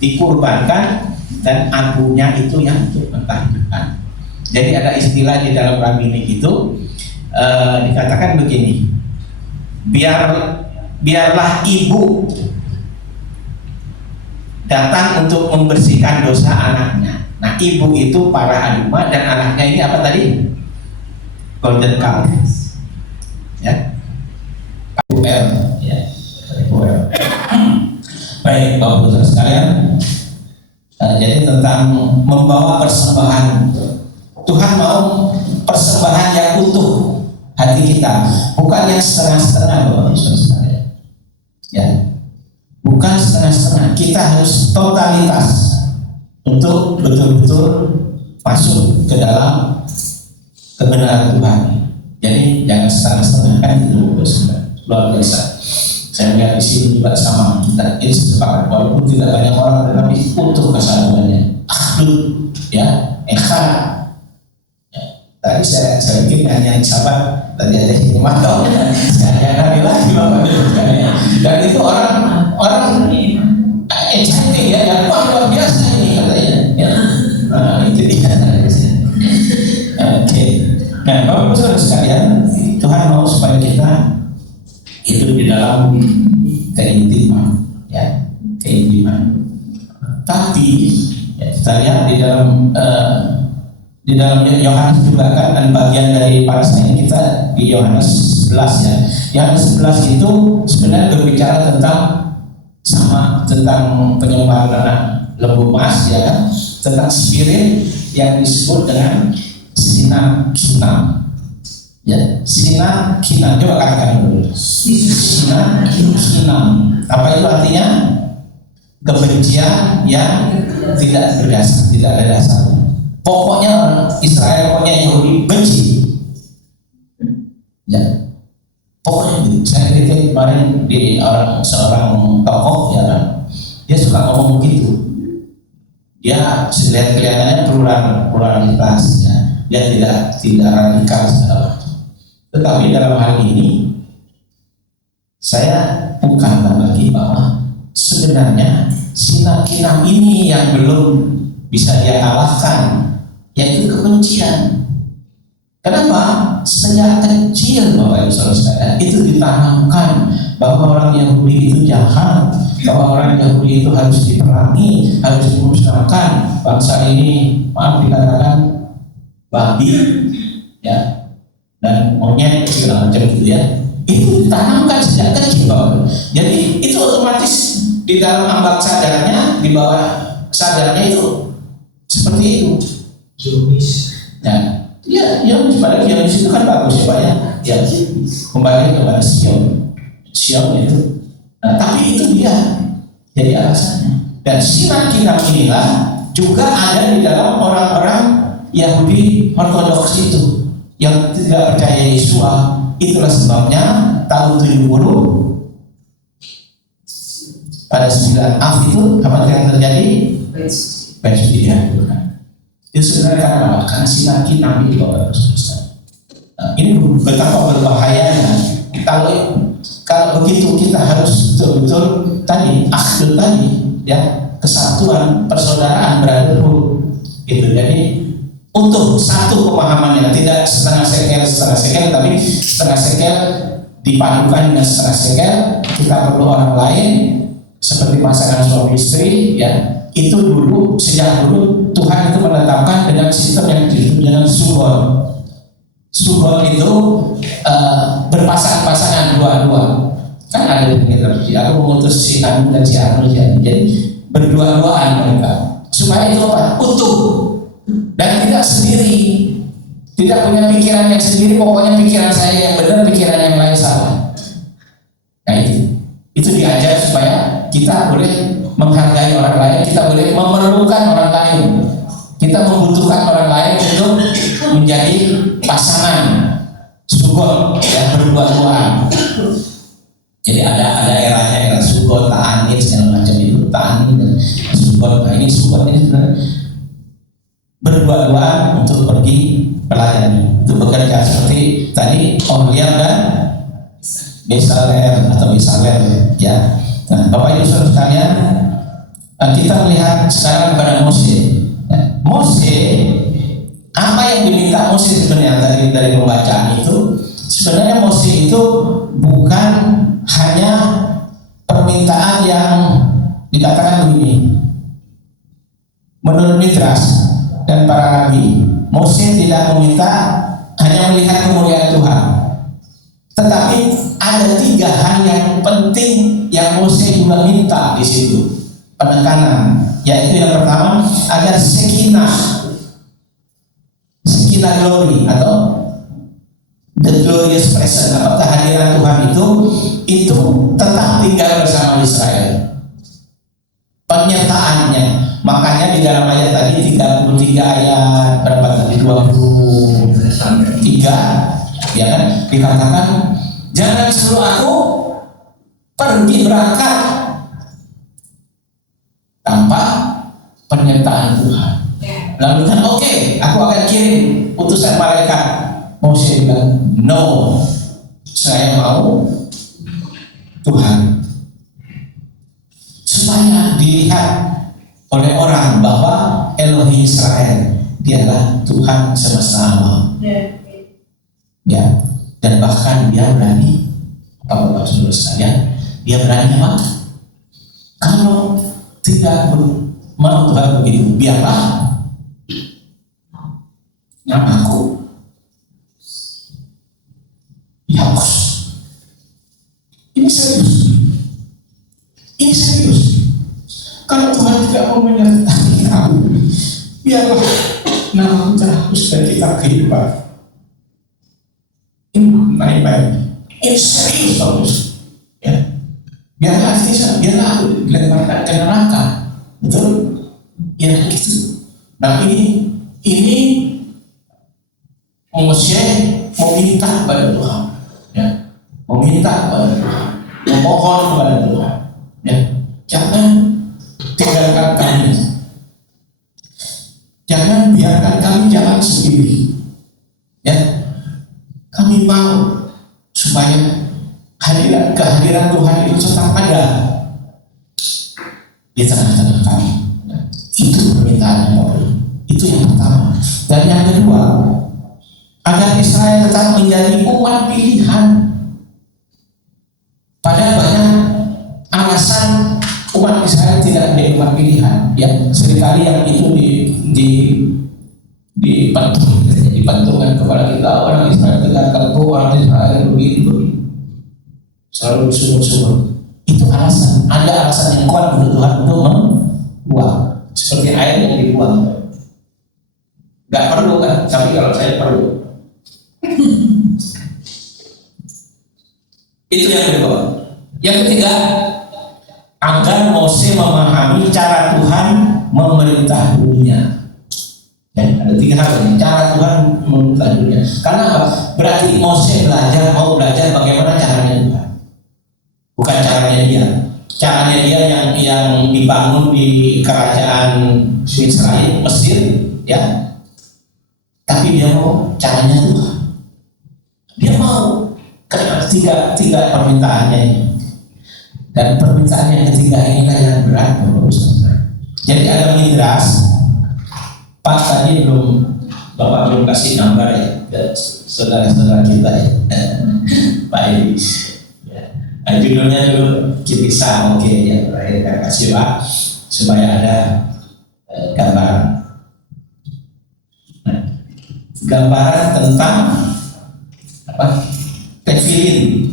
dikurbankan, dan abunya itu yang untuk mentahbiskan. Jadi ada istilah di dalam rabbinic itu dikatakan begini, biarlah ibu datang untuk membersihkan dosa anaknya. Nah, ibu itu para alumma, dan anaknya ini apa tadi? Golden cow, ya. Ya. Baik, Bapak Ibu sekalian. Jadi tentang membawa persembahan, Tuhan mau persembahan yang utuh hati kita, bukan yang setengah-setengah, Bapak Ibu sekalian. Ya, bukan setengah-setengah. Kita harus totalitas untuk betul-betul masuk ke dalam kebenaran Tuhan. Jadi jangan setengah-setengah, kan itu luar biasa. Saya melihat di sini juga sama kita, ini sepakat, walaupun tidak banyak orang tetapi utuh kesadarannya, akhdud, ya, eka. Ya, tadi saya pikir hanya sahabat tadi ada yang mantau, saya lagi Bapak Ibu sekalian. Dan itu orang exciting, ya, yang luar biasa ini katanya. Ya. Nah, itu dia. Oke. Nah, Bapak Ibu sekalian, Tuhan mau supaya kita itu di dalam keintiman, ya, keintiman. Tapi ya, kita lihat di dalam Yohanes juga kan, dan bagian dari parasnya kita di Yohanes 11, ya. Yohanes 11 itu sebenarnya berbicara tentang penyembahan anak lembu emas, ya, tentang spirit yang disebut dengan sinakinam. Ya, sinakinam, coba katakan dulu. Sinakinam. Apa itu artinya? Kebencian yang tidak berdasar, tidak ada dasar. Pokoknya Israel, pokoknya Yahudi benci. Ya, pokoknya gitu. Saya kritik kemarin di seorang tokoh, ya kan, dia suka ngomong begitu. Dia kelihatannya pluralitas, ya. Dia tidak radikal segala. Tetapi dalam hal ini saya bukan lagi bahwa sebenarnya sinakinam ini yang belum bisa dia kalahkan, yaitu kebencian. Kenapa? Sejak kecil, Bapak Ibu Saudara, itu ditanamkan bahwa orang Yahudi itu jahat, bahwa orang Yahudi itu harus diperangi, harus dimusnahkan. Bangsa ini, maaf dikatakan, babi, ya, dan monyet segala macam gitu, ya. Itu ditanamkan sejak kecil, Bapak. Jadi itu otomatis di dalam ambang sadarnya, di bawah sadarnya itu seperti itu. Zionis. Ya, pada Zionis itu kan bagus, Pak, ya. Ya, kembali kepada Sion itu. Nah, tapi itu dia jadi alasannya. Dan sinakinam inilah juga ada di dalam orang-orang Yahudi Ortodoks itu yang tidak percaya Yesua. Itulah sebabnya tahun 70 pada 9 Av itu apa yang terjadi? Bait dihancurkan. Itu sebenarnya karena apa? Karena sinakinam itu, Bapak Ibu. Ini betapa berbahayanya. Kalau begitu kita harus betul-betul tadi akhdud tadi, ya, kesatuan, persaudaraan, brotherhood gitu. Jadi untuk satu pemahamannya, tidak setengah sekel, tapi setengah sekel dipadukan dengan setengah sekel. Kita perlu orang lain seperti pasangan suami istri, ya. Itu dulu, sejak dulu Tuhan itu menetapkan dengan sistem yang disebut dengan subon. Subon itu berpasang-pasangan dua-dua. Kan ada begitu. Aku mengutus si Anu dan si Anu, jadi berdua-duaan mereka. Supaya itu apa? Utuh. Dan tidak sendiri, tidak punya pikiran yang sendiri, pokoknya pikiran saya yang benar, pikiran yang lain salah. Nah itu diajar supaya kita menghargai orang lain, kita boleh memerlukan orang lain, kita membutuhkan orang lain untuk menjadi pasangan sugot yang berdua-duaan. Jadi ada eranya, era sugot, ta'ani, segala macam itu, ta'ani dan sugot. Nah ini sugot ini berdua-duaan untuk pergi melayani, untuk bekerja seperti tadi Ohliab dan Bezalel atau Bezalel ya. Nah, Bapak Ibu Saudara sekalian, kita melihat sekarang kepada Mose. Mose, apa yang diminta Mose sebenarnya dari pembacaan itu? Sebenarnya Mose itu bukan hanya permintaan yang dikatakan begini. Menurut Midrash dan para nabi, Mose tidak meminta hanya melihat kemuliaan Tuhan, tetapi ada 3 hal yang penting yang Mose juga minta di situ, penekanan, yaitu yang pertama agar sekinah glory atau the glorious presence atau kehadiran Tuhan itu tetap tinggal bersama Israel. Penyertaannya, makanya di dalam ayat tadi 33 ayat berapa tadi 23 ya kan, dikatakan jangan suruh aku pergi berangkat tanpa penyertaan Tuhan. Lalu kan oke, aku akan kirim utusan malaikat. Mose bilang no, saya mau Tuhan, supaya dilihat oleh orang bahwa Elohim Israel dialah Tuhan semesta alam. Ya, dan bahkan dia berani, Bapak Saudara sekalian, dia berani apa? Kalau tidak mau Tuhan begitu, biarlah namaku dihapus. Ini serius. Ini serius. Kalau Tuhan tidak mau menyertai kamu, biarlah namaku terhapus dari kitab kehidupan. Ini baik-baik. Ini serius terus. Ya. Biarlah aku dilemparkan ke neraka. Betul? Ya gitu. Nah ini Mose meminta kepada Tuhan, ya, meminta kepada Tuhan, memohon kepada Tuhan, ya, jangan tinggalkan kami, jangan biarkan kami jalan sendiri, ya, kami mau supaya kehadiran Tuhan itu tetap ada di tengah-tengah kami. Itu permintaan Bapak. Itu yang pertama. Dan yang kedua, agar Israel tetap menjadi umat pilihan. Padahal banyak alasan umat Israel tidak menjadi umat pilihan. Ya, seringkali yang itu dipantungkan kepada kita, orang Israel tegak kaku, orang Israel begitu, selalu sumur-sumur. Itu alasan. Ada alasan yang kuat untuk Tuhan untuk membuang, seperti air yang dibuang. Gak perlu kan? Tapi kalau saya perlu. Itu yang kedua. Yang ketiga, agar Mose memahami cara Tuhan memerintah dunia. Ya, ada 3 hal ini, cara Tuhan memerintah dunia. Karena apa? Berarti Mose mau belajar bagaimana caranya Tuhan. Bukan caranya dia. Caranya dia yang dibangun di kerajaan Israel, Mesir, ya. Tapi dia mau caranya Tuhan. Dia mau, karena tiga permintaannya ini. Dan permintaan yang ketiga inilah yang berat, Bapak Saudara. Jadi ada Midrash. Pak tadi Bapak belum kasih gambar ya, saudara-saudara kita ya. Pak Idris. Nah, judulnya dulu kisah, oke ya, terakhir saya kasih Pak supaya ada gambaran. Nah, gambaran tentang apa? Tefilin.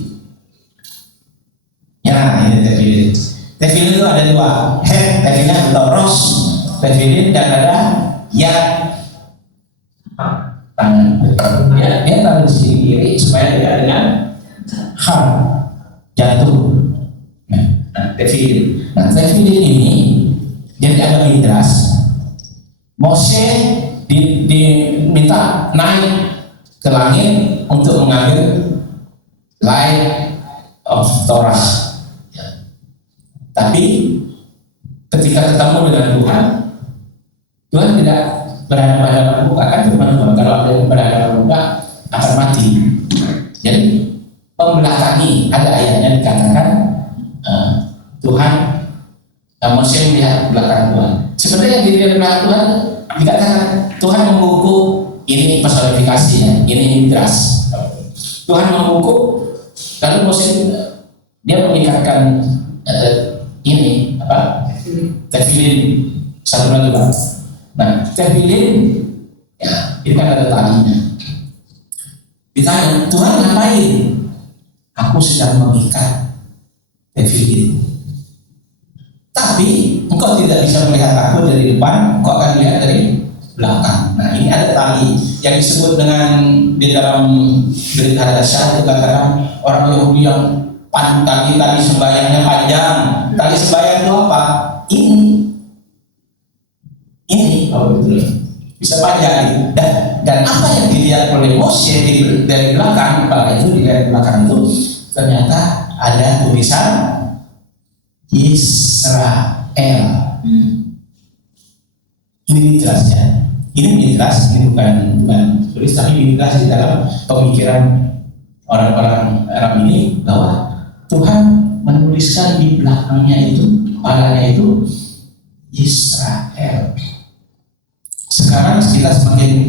Ya, ini tefilin. Tefilin itu ada 2, head tefilin atau ros tefilin, dan ada yad, tangan. Ya, dia taruh di sisi kiri supaya tidak dengan ham, jantung. Nah, tefilin tefilin. Nah, tefilin ini jadi ada midras. Moshe diminta naik ke langit untuk mengambil light of Torah. Ya. Tapi ketika ketemu dengan Tuhan, Tuhan tidak berhadapan muka, kan firman Tuhan, kalau ada yang berhadapan muka akan mati. Jadi membelakangi, ada ayatnya dikatakan Tuhan, Moshe melihat belakang Tuhan. Sebenarnya yang dilihat belakang Tuhan dikatakan Tuhan membungkuk, ini personifikasinya, ini midras. Tuhan membungkuk, lalu Moshe dia mengikatkan ini apa? Tefilin satu lagi Pak. Nah, tefilin ya, ini kan ada talinya. Ditanya, Tuhan ngapain? Aku sedang mengikat tefilin. Tapi engkau tidak bisa melihat aku dari depan, engkau akan lihat dari belakang. Nah, ini ada tali yang disebut dengan di dalam berita hadasah itu katakan orang Yahudi yang tali sembahyangnya panjang. Tali sembahyang itu apa? Ini kalau betul bisa panjang. Dan apa yang dilihat oleh Moshe dari belakang, pada itu dilihat belakang itu ternyata ada tulisan Israel. Ini midrasnya. Ini midras, ini bukan tulis, tapi midras di dalam pemikiran orang-orang Arab ini bahwa Tuhan menuliskan di belakangnya itu, kepalanya itu Israel. Sekarang kita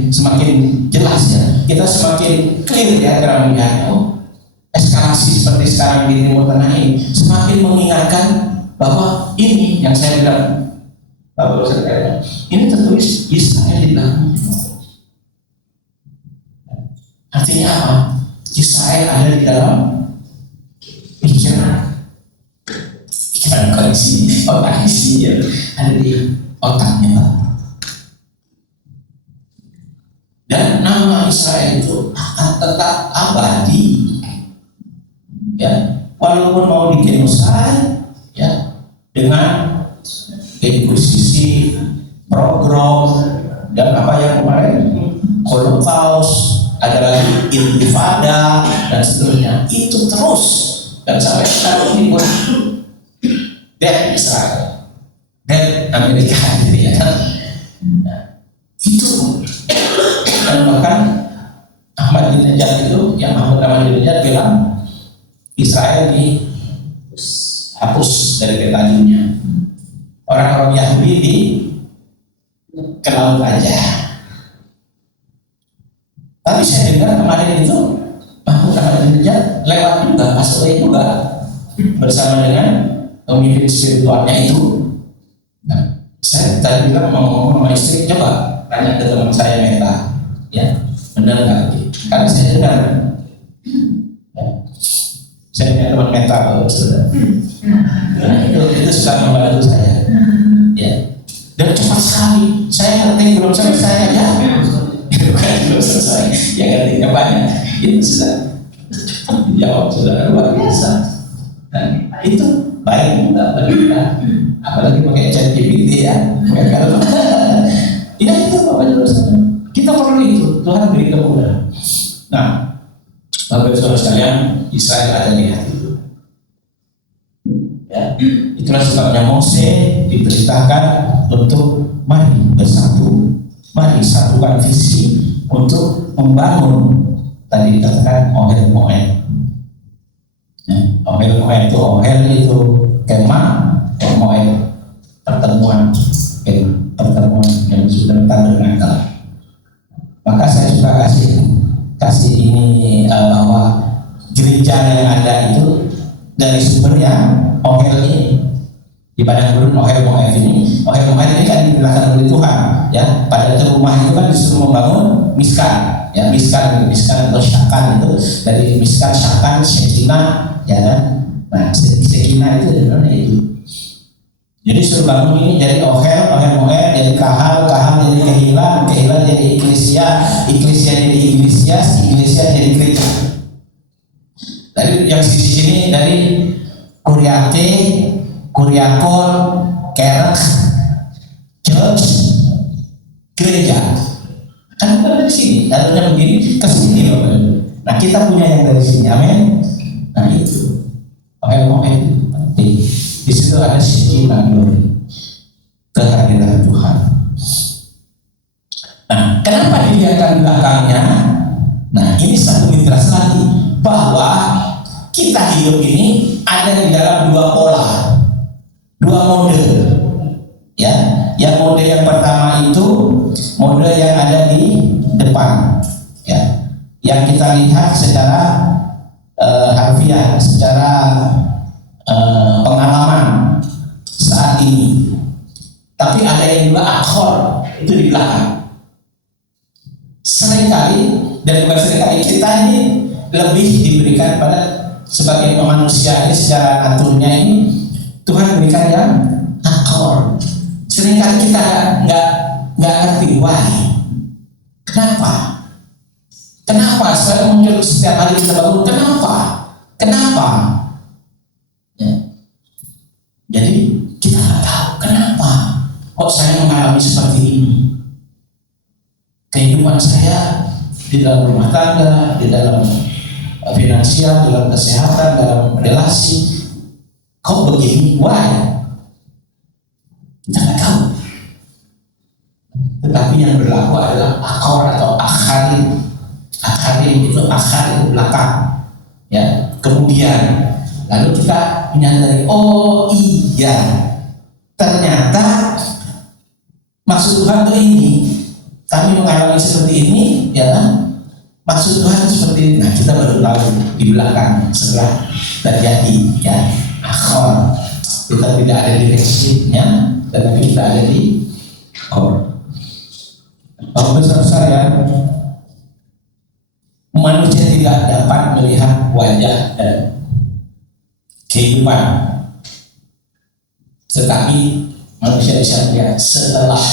semakin jelas ya, kita semakin clear ya cara melihatnya. Eskalasi seperti sekarang di Timur Tengah ini semakin mengingatkan bahwa ini yang saya bilang, Bapak Saudara, ini tertulis Israel di belakangnya. Artinya apa? Israel ada di dalam pikiran kondisi otak isinya ada di otaknya. Dan nama Israel itu akan tetap abadi. Ya, walaupun mau digenosid ya dengan inkuisisi, program dan apa yang kemarin Holocaust, ada lagi Intifada dan seterusnya, itu terus dan sampai sekarang ini dead Israel, dead Amerika gitu ya. Nah, itu dan bahkan Ahmadinejad itu, yang Ahmadinejad bilang Israel dihapus dari peta dunia. Orang-orang Yahudi di ke laut aja. Tapi saya dengar kemarin itu Mahmud Ahmadinejad lewat juga, masuk juga bersama dengan pemimpin spiritualnya itu. Nah, saya tadi bilang mau ngomong sama istri, coba tanya ke teman saya Meta, ya benar nggak? Karena saya dengar. Saya punya teman mental, saudara. Nah, itu sudah membantu saya. Ya. Dan cepat sekali. Saya ngerti belum selesai ya. Bukan belum selesai. Yang ngertinya banyak. Itu sudah cepat dijawab, saudara, luar biasa. Dan itu baik juga bagi kita. Apalagi pakai ChatGPT ya. Ya itu Bapak Ibu saudara. Kita perlu itu. Tuhan beri kemudahan. Nah, Bapak Saudara sekalian, Israel ada di hati itu. Ya, itulah sebabnya Moshe diperintahkan untuk mari bersatu, mari satukan visi untuk membangun. Tadi dikatakan Ohel Moed. Ya, Ohel Moed itu kemah, Moed pertemuan yang sudah tabernakel. Maka saya suka kasih ini bahwa gereja yang ada itu dari sumbernya Ohel ini di padang gurun. Ohel Moed ini kan dibilangkan oleh Tuhan ya. Pada rumah itu kan disuruh membangun miskan ya, miskan atau syakan itu dari miskan, syakan, Shekinah ya kan. Nah, Shekinah itu dari mana itu? Jadi suruh bangun ini jadi Ohel Moed, jadi kahal jadi kehilan jadi eklesia jadi iglesia jadi gereja. Dari yang sisi sini dari Kuriate Kuriakon, kerek, church, gereja. Kan bukan dari sini, harusnya begini ke sini loh. Nah kita punya yang dari sini, amin. Nah itu, makanya itu penting. Di situ ada sisi glory, kehadiran Tuhan. Nah, kenapa dilihatkan belakangnya? Nah, ini satu mitos lagi bahwa kita hidup ini ada di dalam dua pola, dua mode. Ya, yang mode yang pertama itu mode yang ada di depan, ya, yang kita lihat secara harfiah, secara pengalaman saat ini. Tapi ada yang juga akhor, itu di belakang. Seringkali, dan bukan seringkali, kita ini lebih diberikan pada sebagai manusia ini secara naturnya ini Tuhan berikan yang akhor. Seringkali kita nggak ngerti why. Kenapa saya muncul setiap hari kita bangun? Kenapa? Ya. Jadi kita nggak tahu kenapa kok saya mengalami seperti ini. Kehidupan saya di dalam rumah tangga, di dalam finansial, dalam kesehatan, dalam relasi, kok begini? Why? Kita nggak tahu. Tetapi yang berlaku adalah akhor atau akharin. Akharin itu belakang. Ya. Kemudian lalu kita menyadari, oh iya, ternyata maksud Tuhan itu ini. Kami mengalami seperti ini, ya kan? Maksud Tuhan seperti ini. Nah, kita baru tahu di belakang setelah terjadi, ya, akhor. Kita tidak ada di reaksinya, tetapi kita ada di akhor. Besar saya, manusia tidak dapat melihat wajah dan kehidupan, tetapi manusia bisa melihat setelah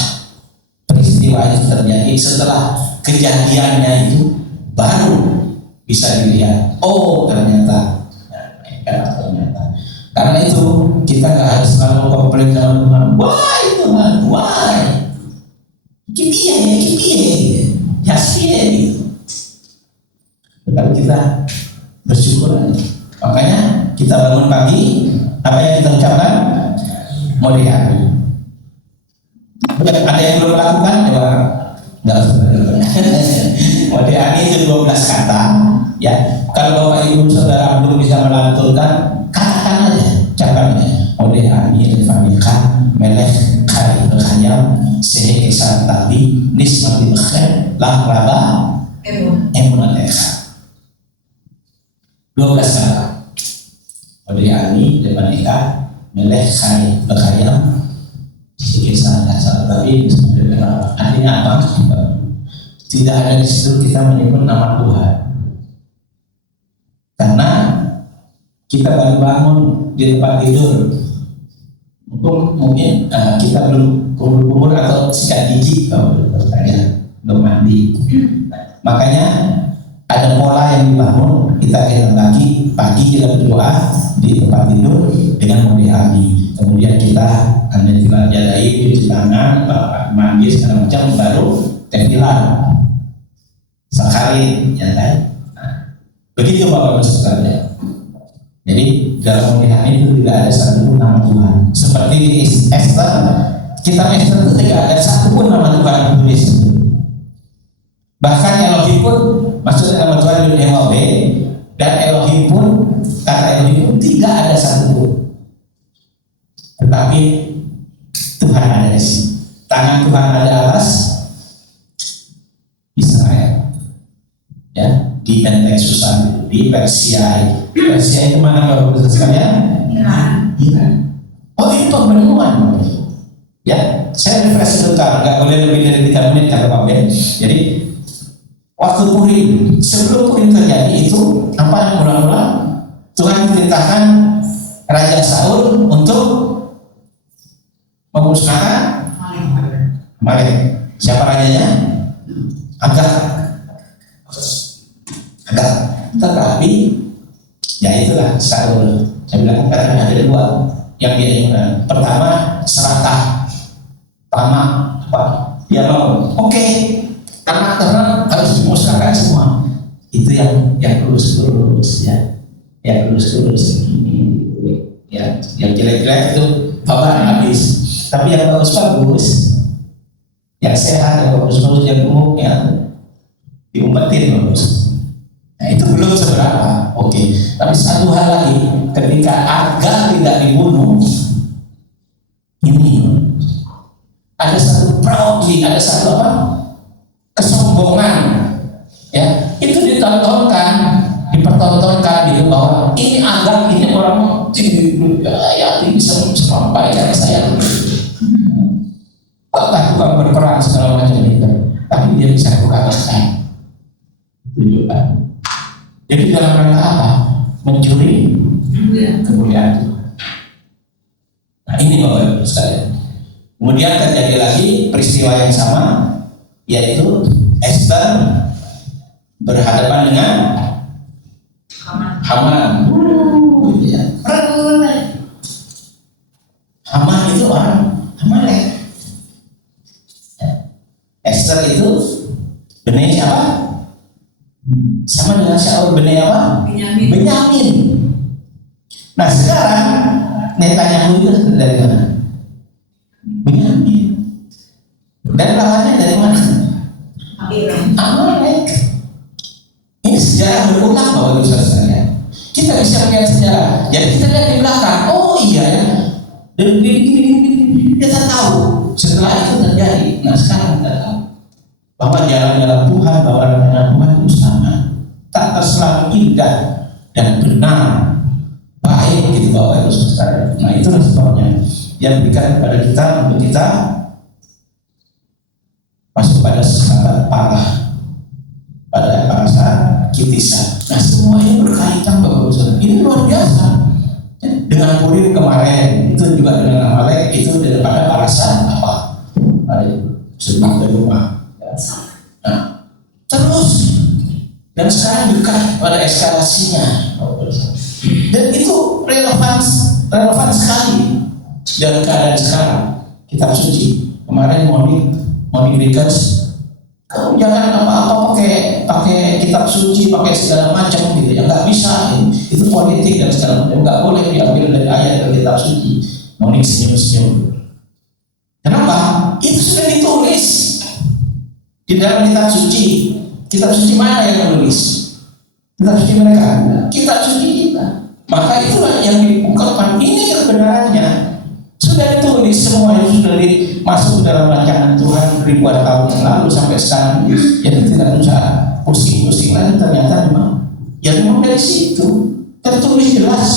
peristiwa itu terjadi, setelah kejadiannya itu baru bisa dilihat. Oh ternyata. Karena itu kita nggak harus selalu komplain sama Tuhan. Why Tuhan? Why? Kipiye. Tetapi kita bersyukur aja. Makanya kita bangun pagi, apa yang kita ucapkan? Modiani. Ada yang belum lakukan? Coba nggak usah. Modiani itu 12 kata. Ya, kalau Bapak Ibu Saudara belum bisa melantunkan, katakan aja, ucapkan aja. Modiani Rifanikan Melek Kari Berkhayam Sehe Kesan Tadi Nismati Bekher Lah Raba Emunateka. 12 kata. Modiani Rifanikan Melek Kari Berkhayam Sehe Kesan Tadi artinya apa? Tidak ada di situ kita menyebut nama Tuhan. Karena kita baru bangun di tempat tidur, mungkin kita belum kumur-kumur atau sikat gigi, belum mandi. Makanya ada pola yang dibangun. Kita jalan kaki pagi, kita berdoa di tempat tidur dengan mendihani. Kemudian kita jadai, cuci tangan, mandi segala macam, baru tefilan sekali, ya kan? Begitu Bapak Ibu sekalian. Jadi dalam pemilihan itu tidak ada satupun nama Tuhan. Seperti di Esther, kitab Esther itu tidak ada satupun nama Tuhan yang ditulis. Bahkan Elohim pun, maksudnya nama Tuhan itu Yahweh, dan Elohim pun, kata Elohim pun tidak ada satupun. Tetapi Tuhan ada di sini. Tangan Tuhan ada atas Israel. Ya, di benteng Susan, di Persia. Persia itu mana Bapak Ibu sekalian? Iran. Oh itu pembunuhan. Ya, saya refresh sebentar, nggak boleh lebih dari 3 menit kata Pak Ben. Jadi waktu Purim, sebelum Purim terjadi itu apa yang mula-mula Tuhan perintahkan Raja Saul untuk memusnahkan Amalek. Siapa rajanya? Agag. Tetapi ya itulah Saul. Saya bilang kan ada 2, yang dia inginkan. Pertama, serakah, tamak, apa? Dia mau, oke, tanah harus dimusnahkan semua. Itu yang lurus-lurus ya, yang lurus-lurus ya, yang jelek-jelek itu bawa habis. Tapi yang bagus-bagus, yang sehat, yang bagus-bagus, yang gemuk, yang diumpetin bagus. Nah itu belum seberapa, oke. Tapi satu hal lagi, ketika Agar tidak dibunuh, ini ada satu proudly, ada satu apa? Kesombongan, ya. Itu ditontonkan, dipertontonkan gitu bahwa ini Agar, ini orang ya bisa sampaikan saya. Allah bukan berperang segala macam itu, tapi dia bisa mengalahkan. Tunjukkan. Jadi dalam rangka apa? Mencuri kemuliaan Tuhan. Nah ini Bapak Ibu sekalian. Kemudian terjadi lagi peristiwa yang sama, yaitu Esther berhadapan dengan Haman. Haman itu orang Amalek. Esther itu benih siapa? Sama dengan Saul, benih apa? Benyamin. Nah sekarang Netanyahu itu dari mana? Benyamin. Dan lawannya dari mana? Amalek. Ini sejarah berulang Bapak Ibu sekalian. Kita bisa melihat sejarah. Jadi kita lihat di belakang. Oh iya ya. Kita tahu setelah itu terjadi. Nah sekarang kita tahu bahwa jalan-jalan Tuhan, bahwa jalan Tuhan itu sama, tak selalu indah dan benar, baik gitu Bapak Ibu sekalian. Nah itulah sebabnya yang diberikan kepada kita untuk kita masuk pada saat parah, pada saat kitisan. Nah semua ini berkaitan Bapak Ibu sekalian. Ini luar biasa. Dengan Purim kemarin itu juga dengan Amalek itu daripada parasan apa? Sebelum dari rumah. Nah, terus dan sekarang dekat pada eskalasinya, dan itu relevan sekali dalam keadaan sekarang. Kitab suci kemarin Monik Vickers, kamu jangan apa-apa pakai kitab suci, pakai segala macam gitu ya, nggak bisa. Itu politik dan segala macam, nggak boleh diambil dari ayat dari kitab suci. Monik senyum-senyum. Kenapa? Itu sudah ditulis di dalam kitab suci. Kitab suci mana yang menulis? Kitab suci mereka, kitab suci kita. Maka itulah yang diungkapkan, ini kebenarannya. Sudah ditulis semua, itu sudah masuk dalam rancangan Tuhan ribuan tahun yang lalu sampai sekarang. Jadi tidak usah pusing-pusing lagi. Ternyata memang dari situ tertulis jelas,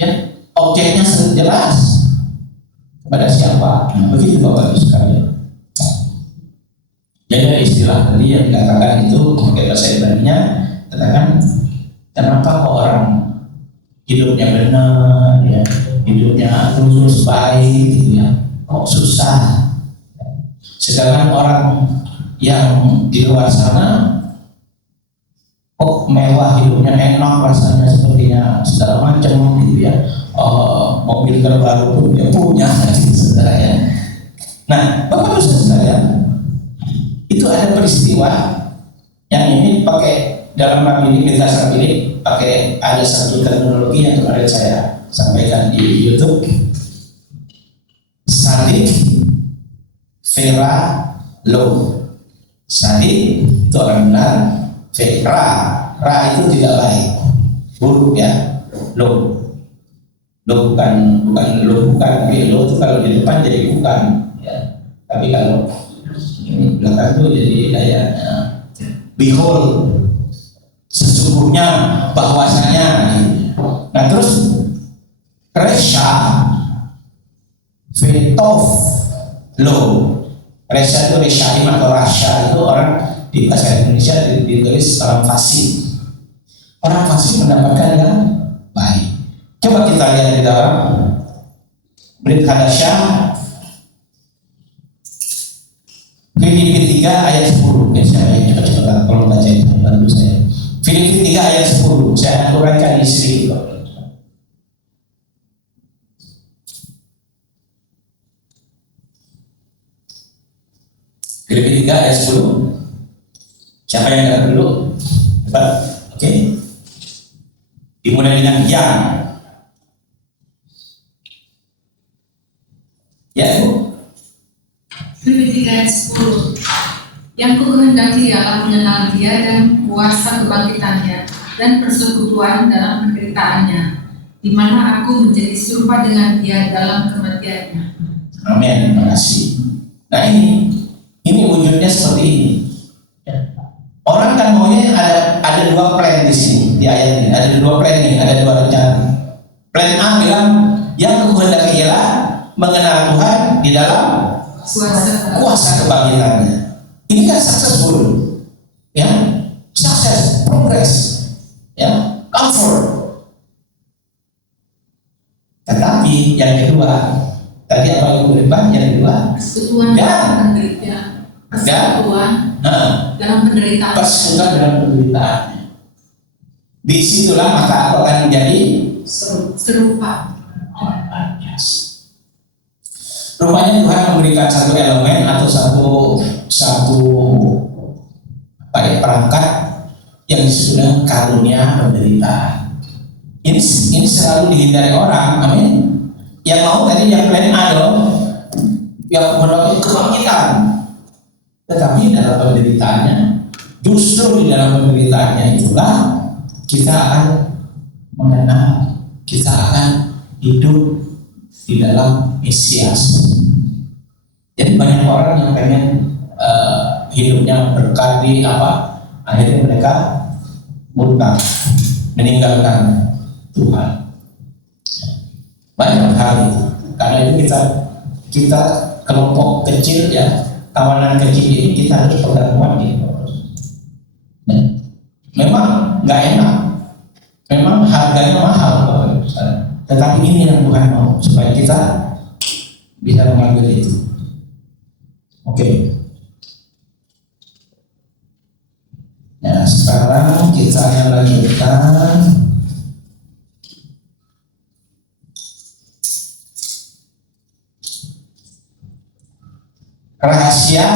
ya, objeknya jelas kepada siapa. Begitu Bapak Ibu sekalian. Jadi ada istilah tadi yang dikatakan itu pakai bahasa Ibrani-nya, katakan kenapa kok orang hidupnya benar, ya, hidupnya lurus baik, gitu ya, kok susah. Sedangkan orang yang di luar sana kok mewah, hidupnya enak, rasanya sepertinya segala macam, gitu ya. Mobil terbaru pun dia punya, gitu, saudara ya. Nah, Bapak Ibu sekalian, itu ada peristiwa yang ini pakai dalam ini kita saat ini pakai ada satu teknologi yang kemarin saya sampaikan di YouTube. Sadik Vera Low. Sadik itu orang benar. Vera, Ra itu tidak baik, buruk ya. Low bukan Low itu kalau di depan jadi bukan ya. Tapi kalau ini belakang itu jadi dayanya. Behold, sesungguhnya bahwasanya. Nah terus Resha Vetov Lo. Resha itu Reshaim atau Rasha itu orang di bahasa Indonesia ditulis orang fasih. Orang fasih mendapatkan yang baik. Coba kita lihat di dalam Brit Hadasyah Filipi 3 ayat 10. Saya coba kalau baca itu bantu saya. Filipi 3 ayat 10. Saya uraikan di sini. Filipi 3 ayat 10. Siapa yang dengar dulu? Cepat. Oke. Dimulai dengan yang. Ya, Bu. Filipi 3 ayat 10. Yang kukehendaki ialah mengenal Dia dan kuasa kebangkitannya dan persekutuan dalam penderitaannya, di mana aku menjadi serupa dengan Dia dalam kematiannya. Amin. Terima kasih. Nah ini wujudnya seperti ini. Orang kan maunya ada dua plan di sini di ayat ini. Ada dua plan nih, ada dua rencana. Plan A bilang yang kukehendaki ialah mengenal Tuhan di dalam kuasa kebangkitannya. Ini kan successful, ya, sukses, progress, ya, comfort. Tetapi yang kedua, tadi apa yang berubah? Yang kedua, Persekutuan dalam penderitaan. persekutuan dalam penderitaan. Disitulah maka aku akan menjadi Serupa. Rupanya Tuhan memberikan satu elemen atau satu perangkat yang disebut dengan karunia penderitaan. Ini selalu dihindari orang, amin. Yang mau tadi yang plan A dong, yang menolak kebangkitan. Tetapi dalam penderitaannya, justru di dalam penderitaannya itulah kita akan mengenal, kita akan hidup di dalam Mesias. Jadi banyak orang yang pengen hidupnya berkali akhirnya mereka murtad, meninggalkan Tuhan. Banyak hal itu. Karena itu kita kelompok kecil, ya, kawanan kecil ini kita harus pegang kuat gitu. Memang nggak enak, memang harganya mahal, tetapi ini yang Tuhan mau supaya kita bisa mengambil itu. Oke. Nah, sekarang kita akan lanjutkan rahasia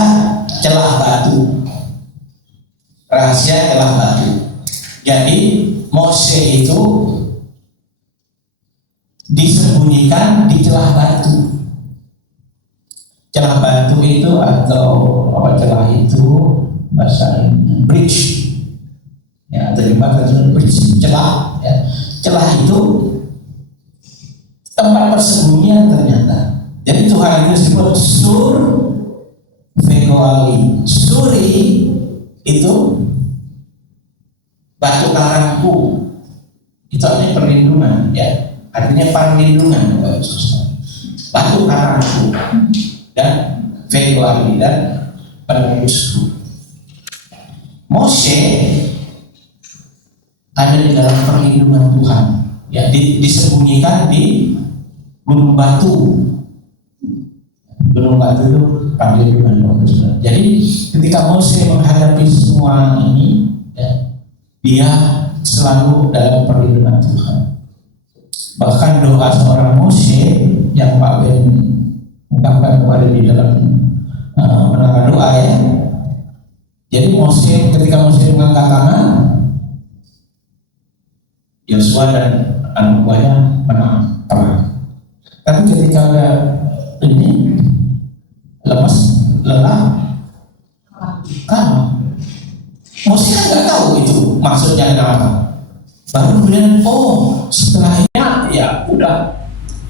celah batu. Rahasia celah batu. Jadi Mose itu disembunyikan di celah batu. Celah batu itu atau celah itu bahasa bridge, ya, atau jembatan bridge, celah, ya. Celah itu tempat persembunyian ternyata. Jadi Tuhan itu disebut Sur Vegoali. Suri itu batu karangku, itu artinya perlindungan, ya, artinya perlindungan, batu karangku, dan Vegoali dan penebusku. Mose ada di dalam perlindungan Tuhan, ya, disembunyikan di gunung batu. Gunung batu itu perlindungan Tuhan. Jadi ketika Mose menghadapi semua ini, ya, dia selalu dalam perlindungan Tuhan. Bahkan doa seorang Mose yang Pak Ben ungkapkan kemarin di dalam menara doa, ya. Jadi ketika Mose mengangkat tangan, Yosua dan anak buahnya menang perang. Tapi ketika ada ini lelah, kalah. Mose kan nggak tahu itu maksudnya apa. Baru kemudian, setelahnya ya udah,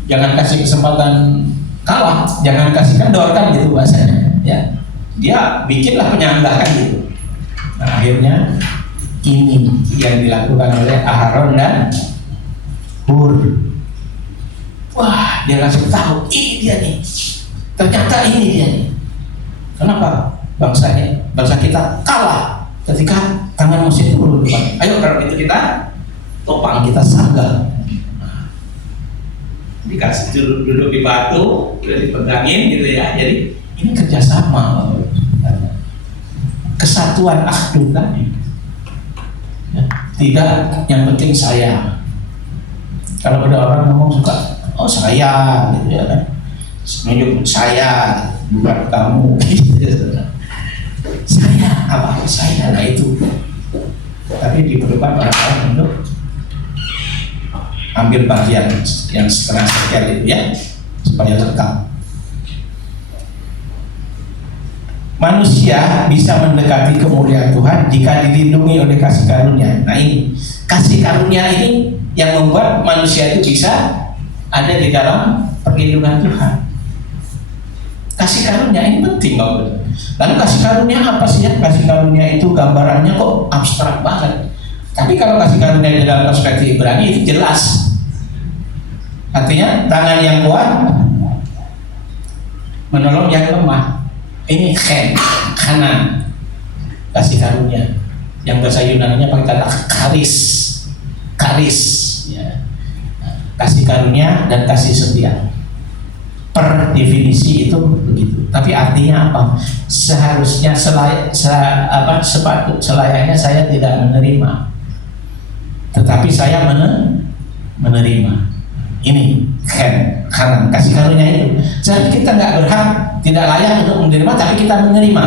jangan kasih kesempatan kalah, jangan kasih kendor, kan gitu bahasanya, ya. Dia bikinlah penyangga kan gitu. Nah, akhirnya ini yang dilakukan oleh Aharon dan Hur. Wah, dia langsung tahu ini dia nih. Ternyata ini dia nih. Kenapa bangsa kita kalah ketika tangan Mose itu turun depan? Ayo kalau itu kita topang, kita sanggal. Dikasih duduk di batu, udah dipegangin gitu, ya. Jadi ini kerjasama, kesatuan akhdud tadi, ya. Tidak yang penting saya. Kalau ada orang ngomong suka, saya gitu, ya kan, menunjuk saya bukan kamu gitu. Saya nah itu. Tapi diperlukan orang-orang untuk ambil bagian yang setengah sekian itu ya, supaya lengkap. Manusia bisa mendekati kemuliaan Tuhan jika dilindungi oleh kasih karunia. Nah ini kasih karunia ini yang membuat manusia itu bisa ada di dalam perlindungan Tuhan. Kasih karunia ini penting Bapak. Lalu kasih karunia apa sih ya? Kasih karunia itu gambarannya kok abstrak banget. Tapi kalau kasih karunia di dalam perspektif Ibrani itu jelas. Artinya tangan yang kuat menolong yang lemah. Ini kanan kasih karunia. Yang bahasa Yunani-nya pakai kata karis ya. Kasih karunia dan kasih setia. Per definisi itu begitu. Tapi artinya apa? Seharusnya selayaknya saya tidak menerima, tetapi saya menerima. Ini kanan kasih karunia itu. Jadi kita nggak berhak, tidak layak untuk menerima, tapi kita menerima.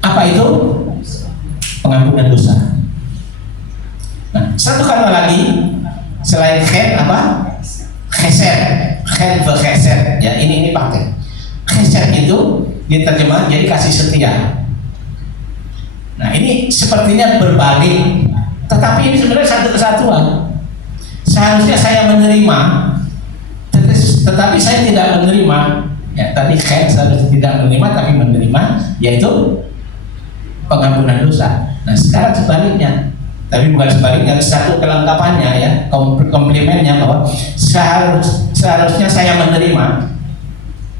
Apa itu? Pengampunan dosa. Nah, satu kata lagi selain apa? Keser, ya ini pakai. Keser itu diterjemah jadi kasih setia. Nah ini sepertinya berbalik, tetapi ini sebenarnya satu kesatuan. Seharusnya saya menerima, tetapi saya tidak menerima. Ya tadi seharusnya tidak menerima, tapi menerima, yaitu pengampunan dosa. Nah sekarang sebaliknya. Tapi bukan sebaliknya, satu kelengkapannya ya, komplimennya bahwa seharusnya saya menerima,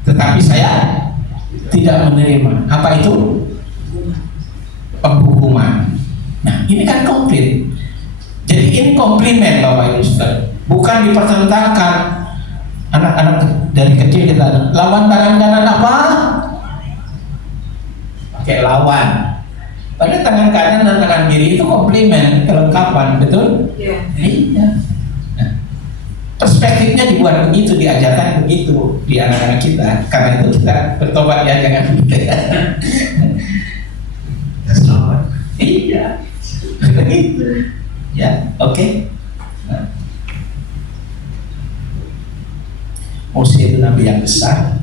tetapi saya tidak menerima. Apa itu? Penghukuman. Nah ini kan komplit. Jadi ini komplimen Bapak Ibu Saudara, bukan dipertentangkan. Anak-anak dari kecil kita lawan tangan kanan apa? Pakai lawan. Padahal tangan kanan dan tangan kiri itu komplimen, kelengkapan, betul? Iya. Nah, perspektifnya dibuat begitu, diajarkan begitu di anak-anak kita. Karena itu kita bertobat ya, jangan begitu. Iya, begitu. Ya, oke. Nah. Mose itu nabi yang besar.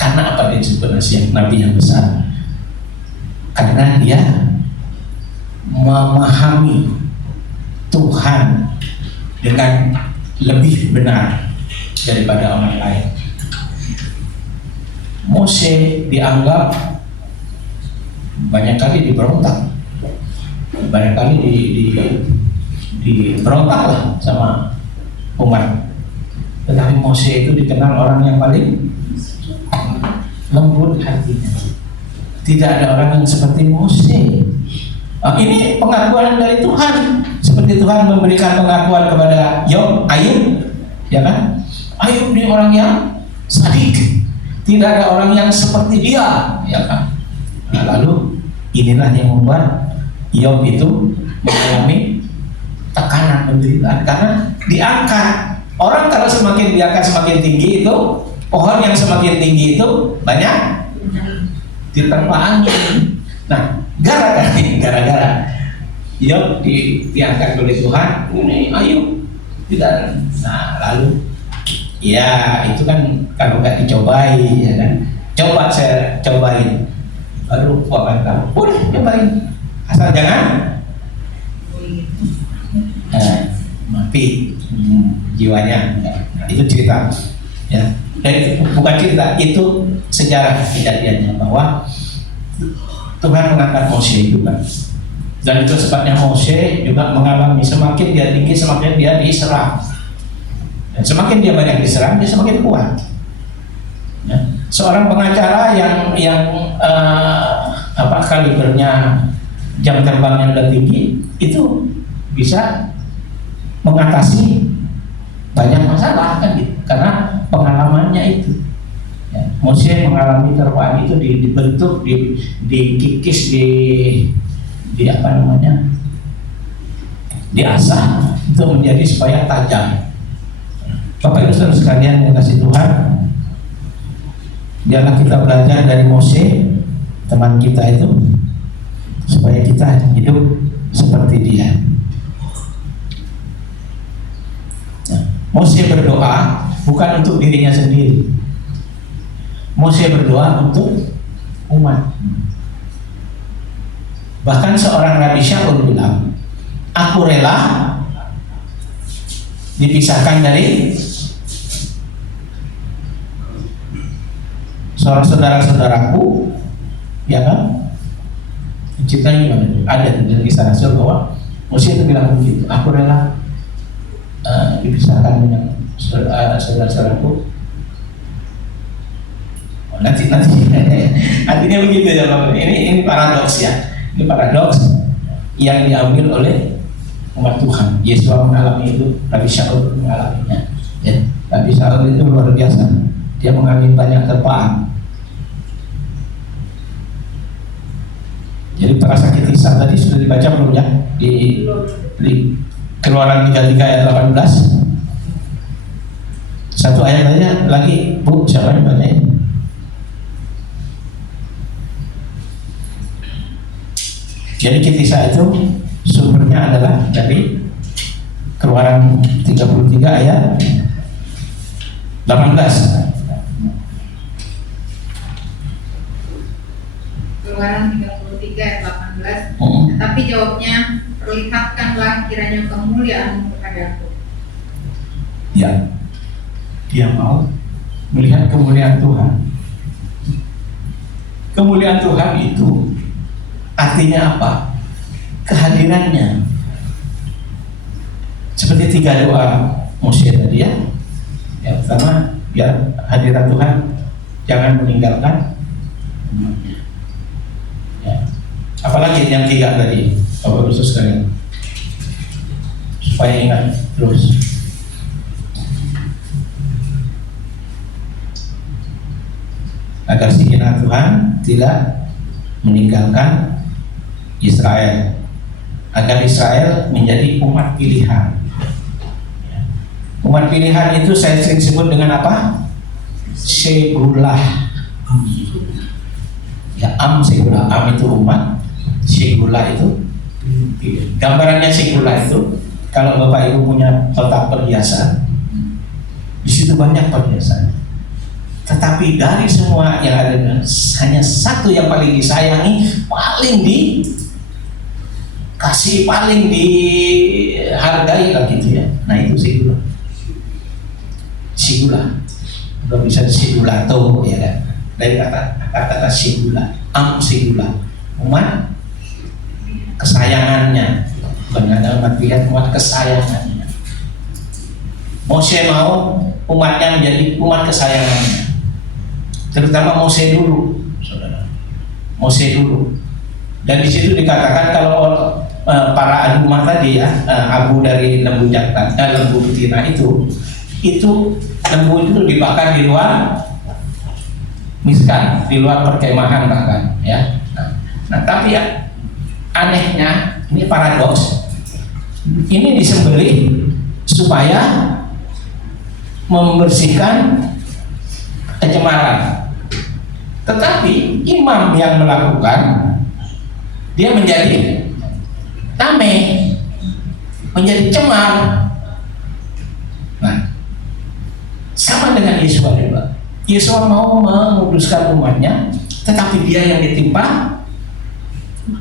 Karena apa dia disebut nabi yang besar? Karena dia memahami Tuhan dengan lebih benar daripada orang lain. Mose dianggap banyak kali diberontak, banyak kali diberontak lah sama umat. Tetapi Mose itu dikenal orang yang paling lembut hatinya. Tidak ada orang yang seperti Mose. Ini pengakuan dari Tuhan. Seperti Tuhan memberikan pengakuan kepada Ayub, ya kan? Ayub ini orang yang sadik. Tidak ada orang yang seperti dia, ya kan? Nah, lalu inilah yang membuat Ayub itu mengalami tekanan penderitaan karena diangkat. Orang kalau semakin diangkat semakin tinggi itu, pohon yang semakin tinggi itu banyak diterpa angin. Nah, gara-gara Ayub diangkat oleh Tuhan, ini Ayub tidak. Nah, lalu ya itu kan kalau nggak dicobai, ya kan? Coba saya cobain, baru akan tahu. Boleh cobain, asal jangan mati jiwanya. Nah, itu cerita, ya. Dan bukan cerita, itu sejarah kejadiannya bahwa Tuhan mengangkat Mose itu kan. Dan itu sebabnya Mose juga mengalami semakin dia tinggi semakin dia diserang. Dan semakin dia banyak diserang dia semakin kuat. Ya. Seorang pengacara yang kalibernya jam terbangnya udah tinggi itu bisa mengatasi banyak masalah kan gitu, karena pengalamannya itu. Ya, Mose mengalami terpaan itu dibentuk, dikikis, diasah itu menjadi supaya tajam. Bapak Ibu Saudara sekalian yang kasih Tuhan, biarlah kita belajar dari Mose, teman kita itu, supaya kita hidup seperti dia. Nah, Mose berdoa bukan untuk dirinya sendiri. Mose berdoa untuk umat. Bahkan seorang Rabi Shaul bilang, aku rela dipisahkan dari saudara-saudaraku, ya kan? Ceritanya gimana? Ada di kisah Rasul bahwa Mose itu bilang begitu, aku rela dipisahkan dengan saudara-saudaraku. Nanti artinya begitu ya Bapak. Ini paradoks ya. Ini paradoks yang diambil oleh umat Tuhan. Yesus mengalami itu, Rabi Shaul mengalaminya. Ya, Rabi Shaul itu luar biasa. Dia mengalami banyak terpaan. Jadi para sakit lisan tadi sudah dibaca belum ya? Di Keluaran 33 ayat 18. Satu ayat aja lagi, Bu, siapa yang bacain? Jadi kisah itu sumbernya adalah dari Keluaran 33 ayat 18. Keluaran 33 ayat 18. Tetapi jawabnya, perlihatkanlah kiranya kemuliaan kepadaku. Ya, dia mau melihat kemuliaan Tuhan. Kemuliaan Tuhan itu artinya apa? Kehadirannya. Seperti 3 doa Mose tadi ya. Yang pertama, ya hadirat Tuhan jangan meninggalkan umatnya. Ya. Apalagi yang 3 tadi, Bapak Ibu sekalian, supaya ingat terus. Agar sekiranya Tuhan tidak meninggalkan Israel, agar Israel menjadi umat pilihan. Umat pilihan itu saya sering sebut dengan apa? Segulah. Ya, segulah. Itu umat, segulah itu gambarannya. Segulah itu kalau Bapak Ibu punya kotak perhiasan, di situ banyak perhiasan. Tetapi dari semua yang ada, hanya satu yang paling disayangi, paling dikasih, paling dihargai lah gitu ya. Nah itu segulah. Segulah. Kalau bisa segulato ya kan. Dari kata segulah, segulah. Umat kesayangannya, bukan ada umat pilihan, umat kesayangannya. Mose mau umatnya menjadi umat kesayangannya, terutama Mose dulu, saudara. Mose dulu. Dan di situ dikatakan kalau para adumah tadi ya, abu dari lembu jantan, lembu betina itu lembu itu dibakar di luar miskan, di luar perkemahan bahkan ya. Nah tapi ya anehnya, ini paradoks, ini disembelih supaya membersihkan kecemaran. Tetapi imam yang melakukan, dia menjadi damai, menjadi cemar. Nah, sama dengan Yesus juga. Yesus mau menguduskan umatnya, tetapi dia yang ditimpa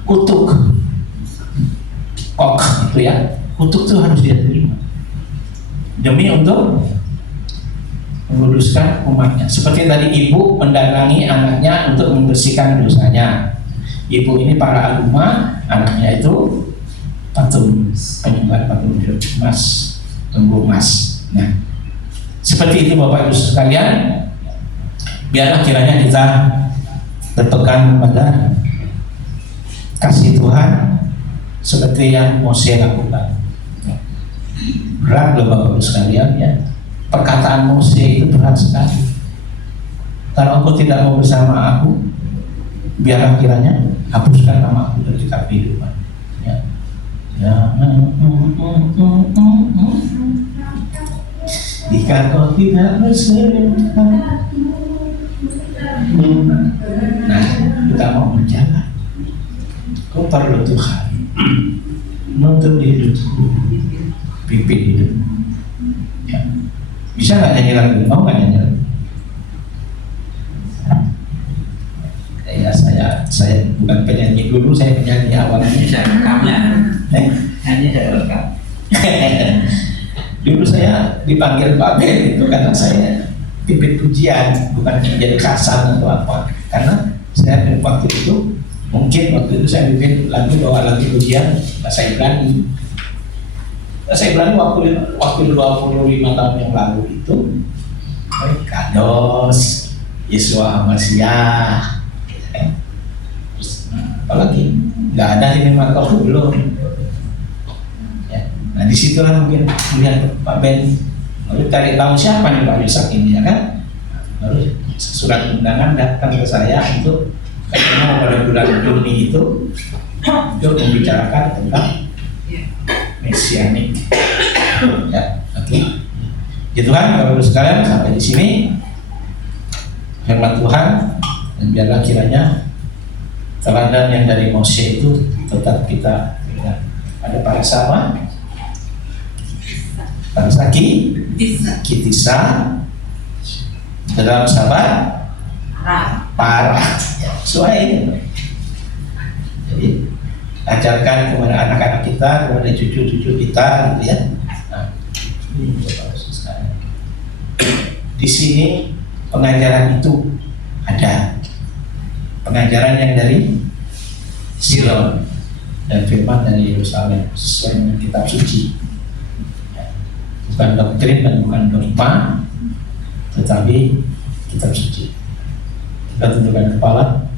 kutuk. Kok itu ya, kutuk itu harus dia terima demi untuk menguduskan umatnya. Seperti tadi ibu mendatangi anaknya untuk membersihkan dosanya. Ibu ini para agama, anaknya itu patung, penyembah patung emas, tunggu emas. Nah, seperti itu Bapak Ibu sekalian. Biarlah kiranya kita berpegang pada kasih Tuhan seperti yang Mose lakukan. Berat loh Bapak Ibu sekalian ya. Perkataan Mose itu berat sekali. Kalau engkau tidak mau bersama aku, biarlah kiranya hapuskan nama aku dari kitab kehidupan. Ya. Ya. Jika kau tidak bersama, nah kita mau berjalan. Kau perlu Tuhan menuntut hidupku, pimpin hidup. Ya. Bisa nggak nyanyi lagu? Mau nggak nyanyi lagu? Ya saya bukan penyanyi dulu, saya penyanyi awalnya. Saya rekamnya. Hanya saya rekam. Dulu saya dipanggil Pak Ben itu karena saya pimpin pujian, bukan menjadi kasar atau apa. Karena saya waktu itu saya pimpin lagu, bawa lagu pujian bahasa Ibrani. Bahasa Ibrani waktu 25 tahun yang lalu itu Kados, Yesua Hamasiah. Apalagi nggak ada ini mantap belum. Ya. Nah disitulah mungkin melihat Pak Ben, lalu cari tahu siapa nih Pak Yusak ini, ya kan? Lalu surat undangan datang ke saya untuk ketemu pada bulan Juni itu untuk membicarakan tentang mesianik. Ya, oke. Gitu kan, Bapak-Ibu sekalian, sampai di sini firman Tuhan, dan biarlah kiranya teladan yang dari Mose itu tetap kita ingat. Ada para sahabat, para saki, kitisa, dalam sahabat, parah, sesuai. Jadi ajarkan kepada anak-anak kita, kepada cucu-cucu kita, gitu ya. Nah, ini di sini pengajaran itu ada. Pengajaran yang dari Silon dan firman dari Yerusalem sesuai dengan kitab suci, bukan doktrin dan bukan dogma, tetapi kitab suci. Kita tundukkan kepala.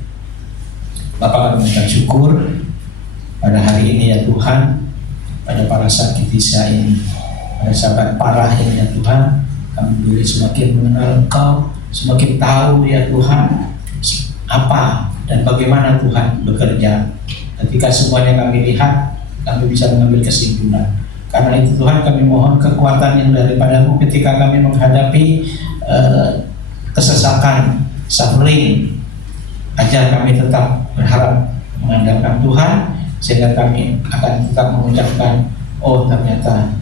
Bapak kami mengucap syukur pada hari ini ya Tuhan, pada para sakit bisa ini, pada sahabat parah ini ya Tuhan, kami boleh semakin mengenal Engkau, semakin tahu ya Tuhan apa dan bagaimana Tuhan bekerja. Ketika semuanya kami lihat, kami bisa mengambil kesimpulan. Karena itu Tuhan, kami mohon kekuatan yang daripada-Mu ketika kami menghadapi kesesakan, suffering. Ajar kami tetap berharap mengandalkan Tuhan, sehingga kami akan tetap mengucapkan, oh ternyata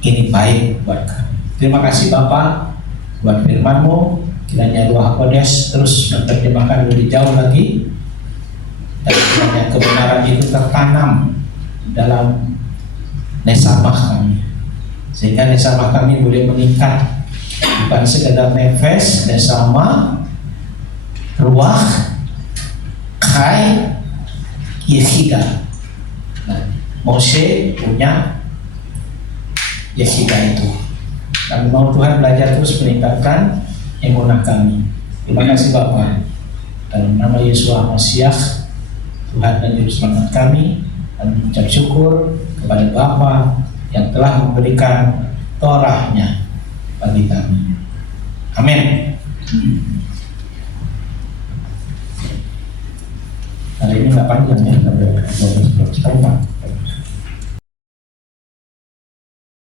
ini baik buat kami. Terima kasih Bapak buat firman-Mu. Kiranya Ruh Kodes terus menerjemahkan lebih jauh lagi, dan kiranya kebenaran itu tertanam dalam nesamah kami, sehingga nesamah kami boleh meningkat, bukan sekedar nefes, nesamah, ruah, kai, yehida. Nah, Mose punya yehida itu. Kami mau Tuhan belajar terus meningkatkan emunah kami. Terima kasih Bapak. Dalam nama Yesus Masiah, Tuhan dan Juru Selamat kami, dan mengucap syukur kepada Bapa yang telah memberikan Torahnya bagi kami. Amin. Hari ini nggak panjang ya, sampai 12 jam.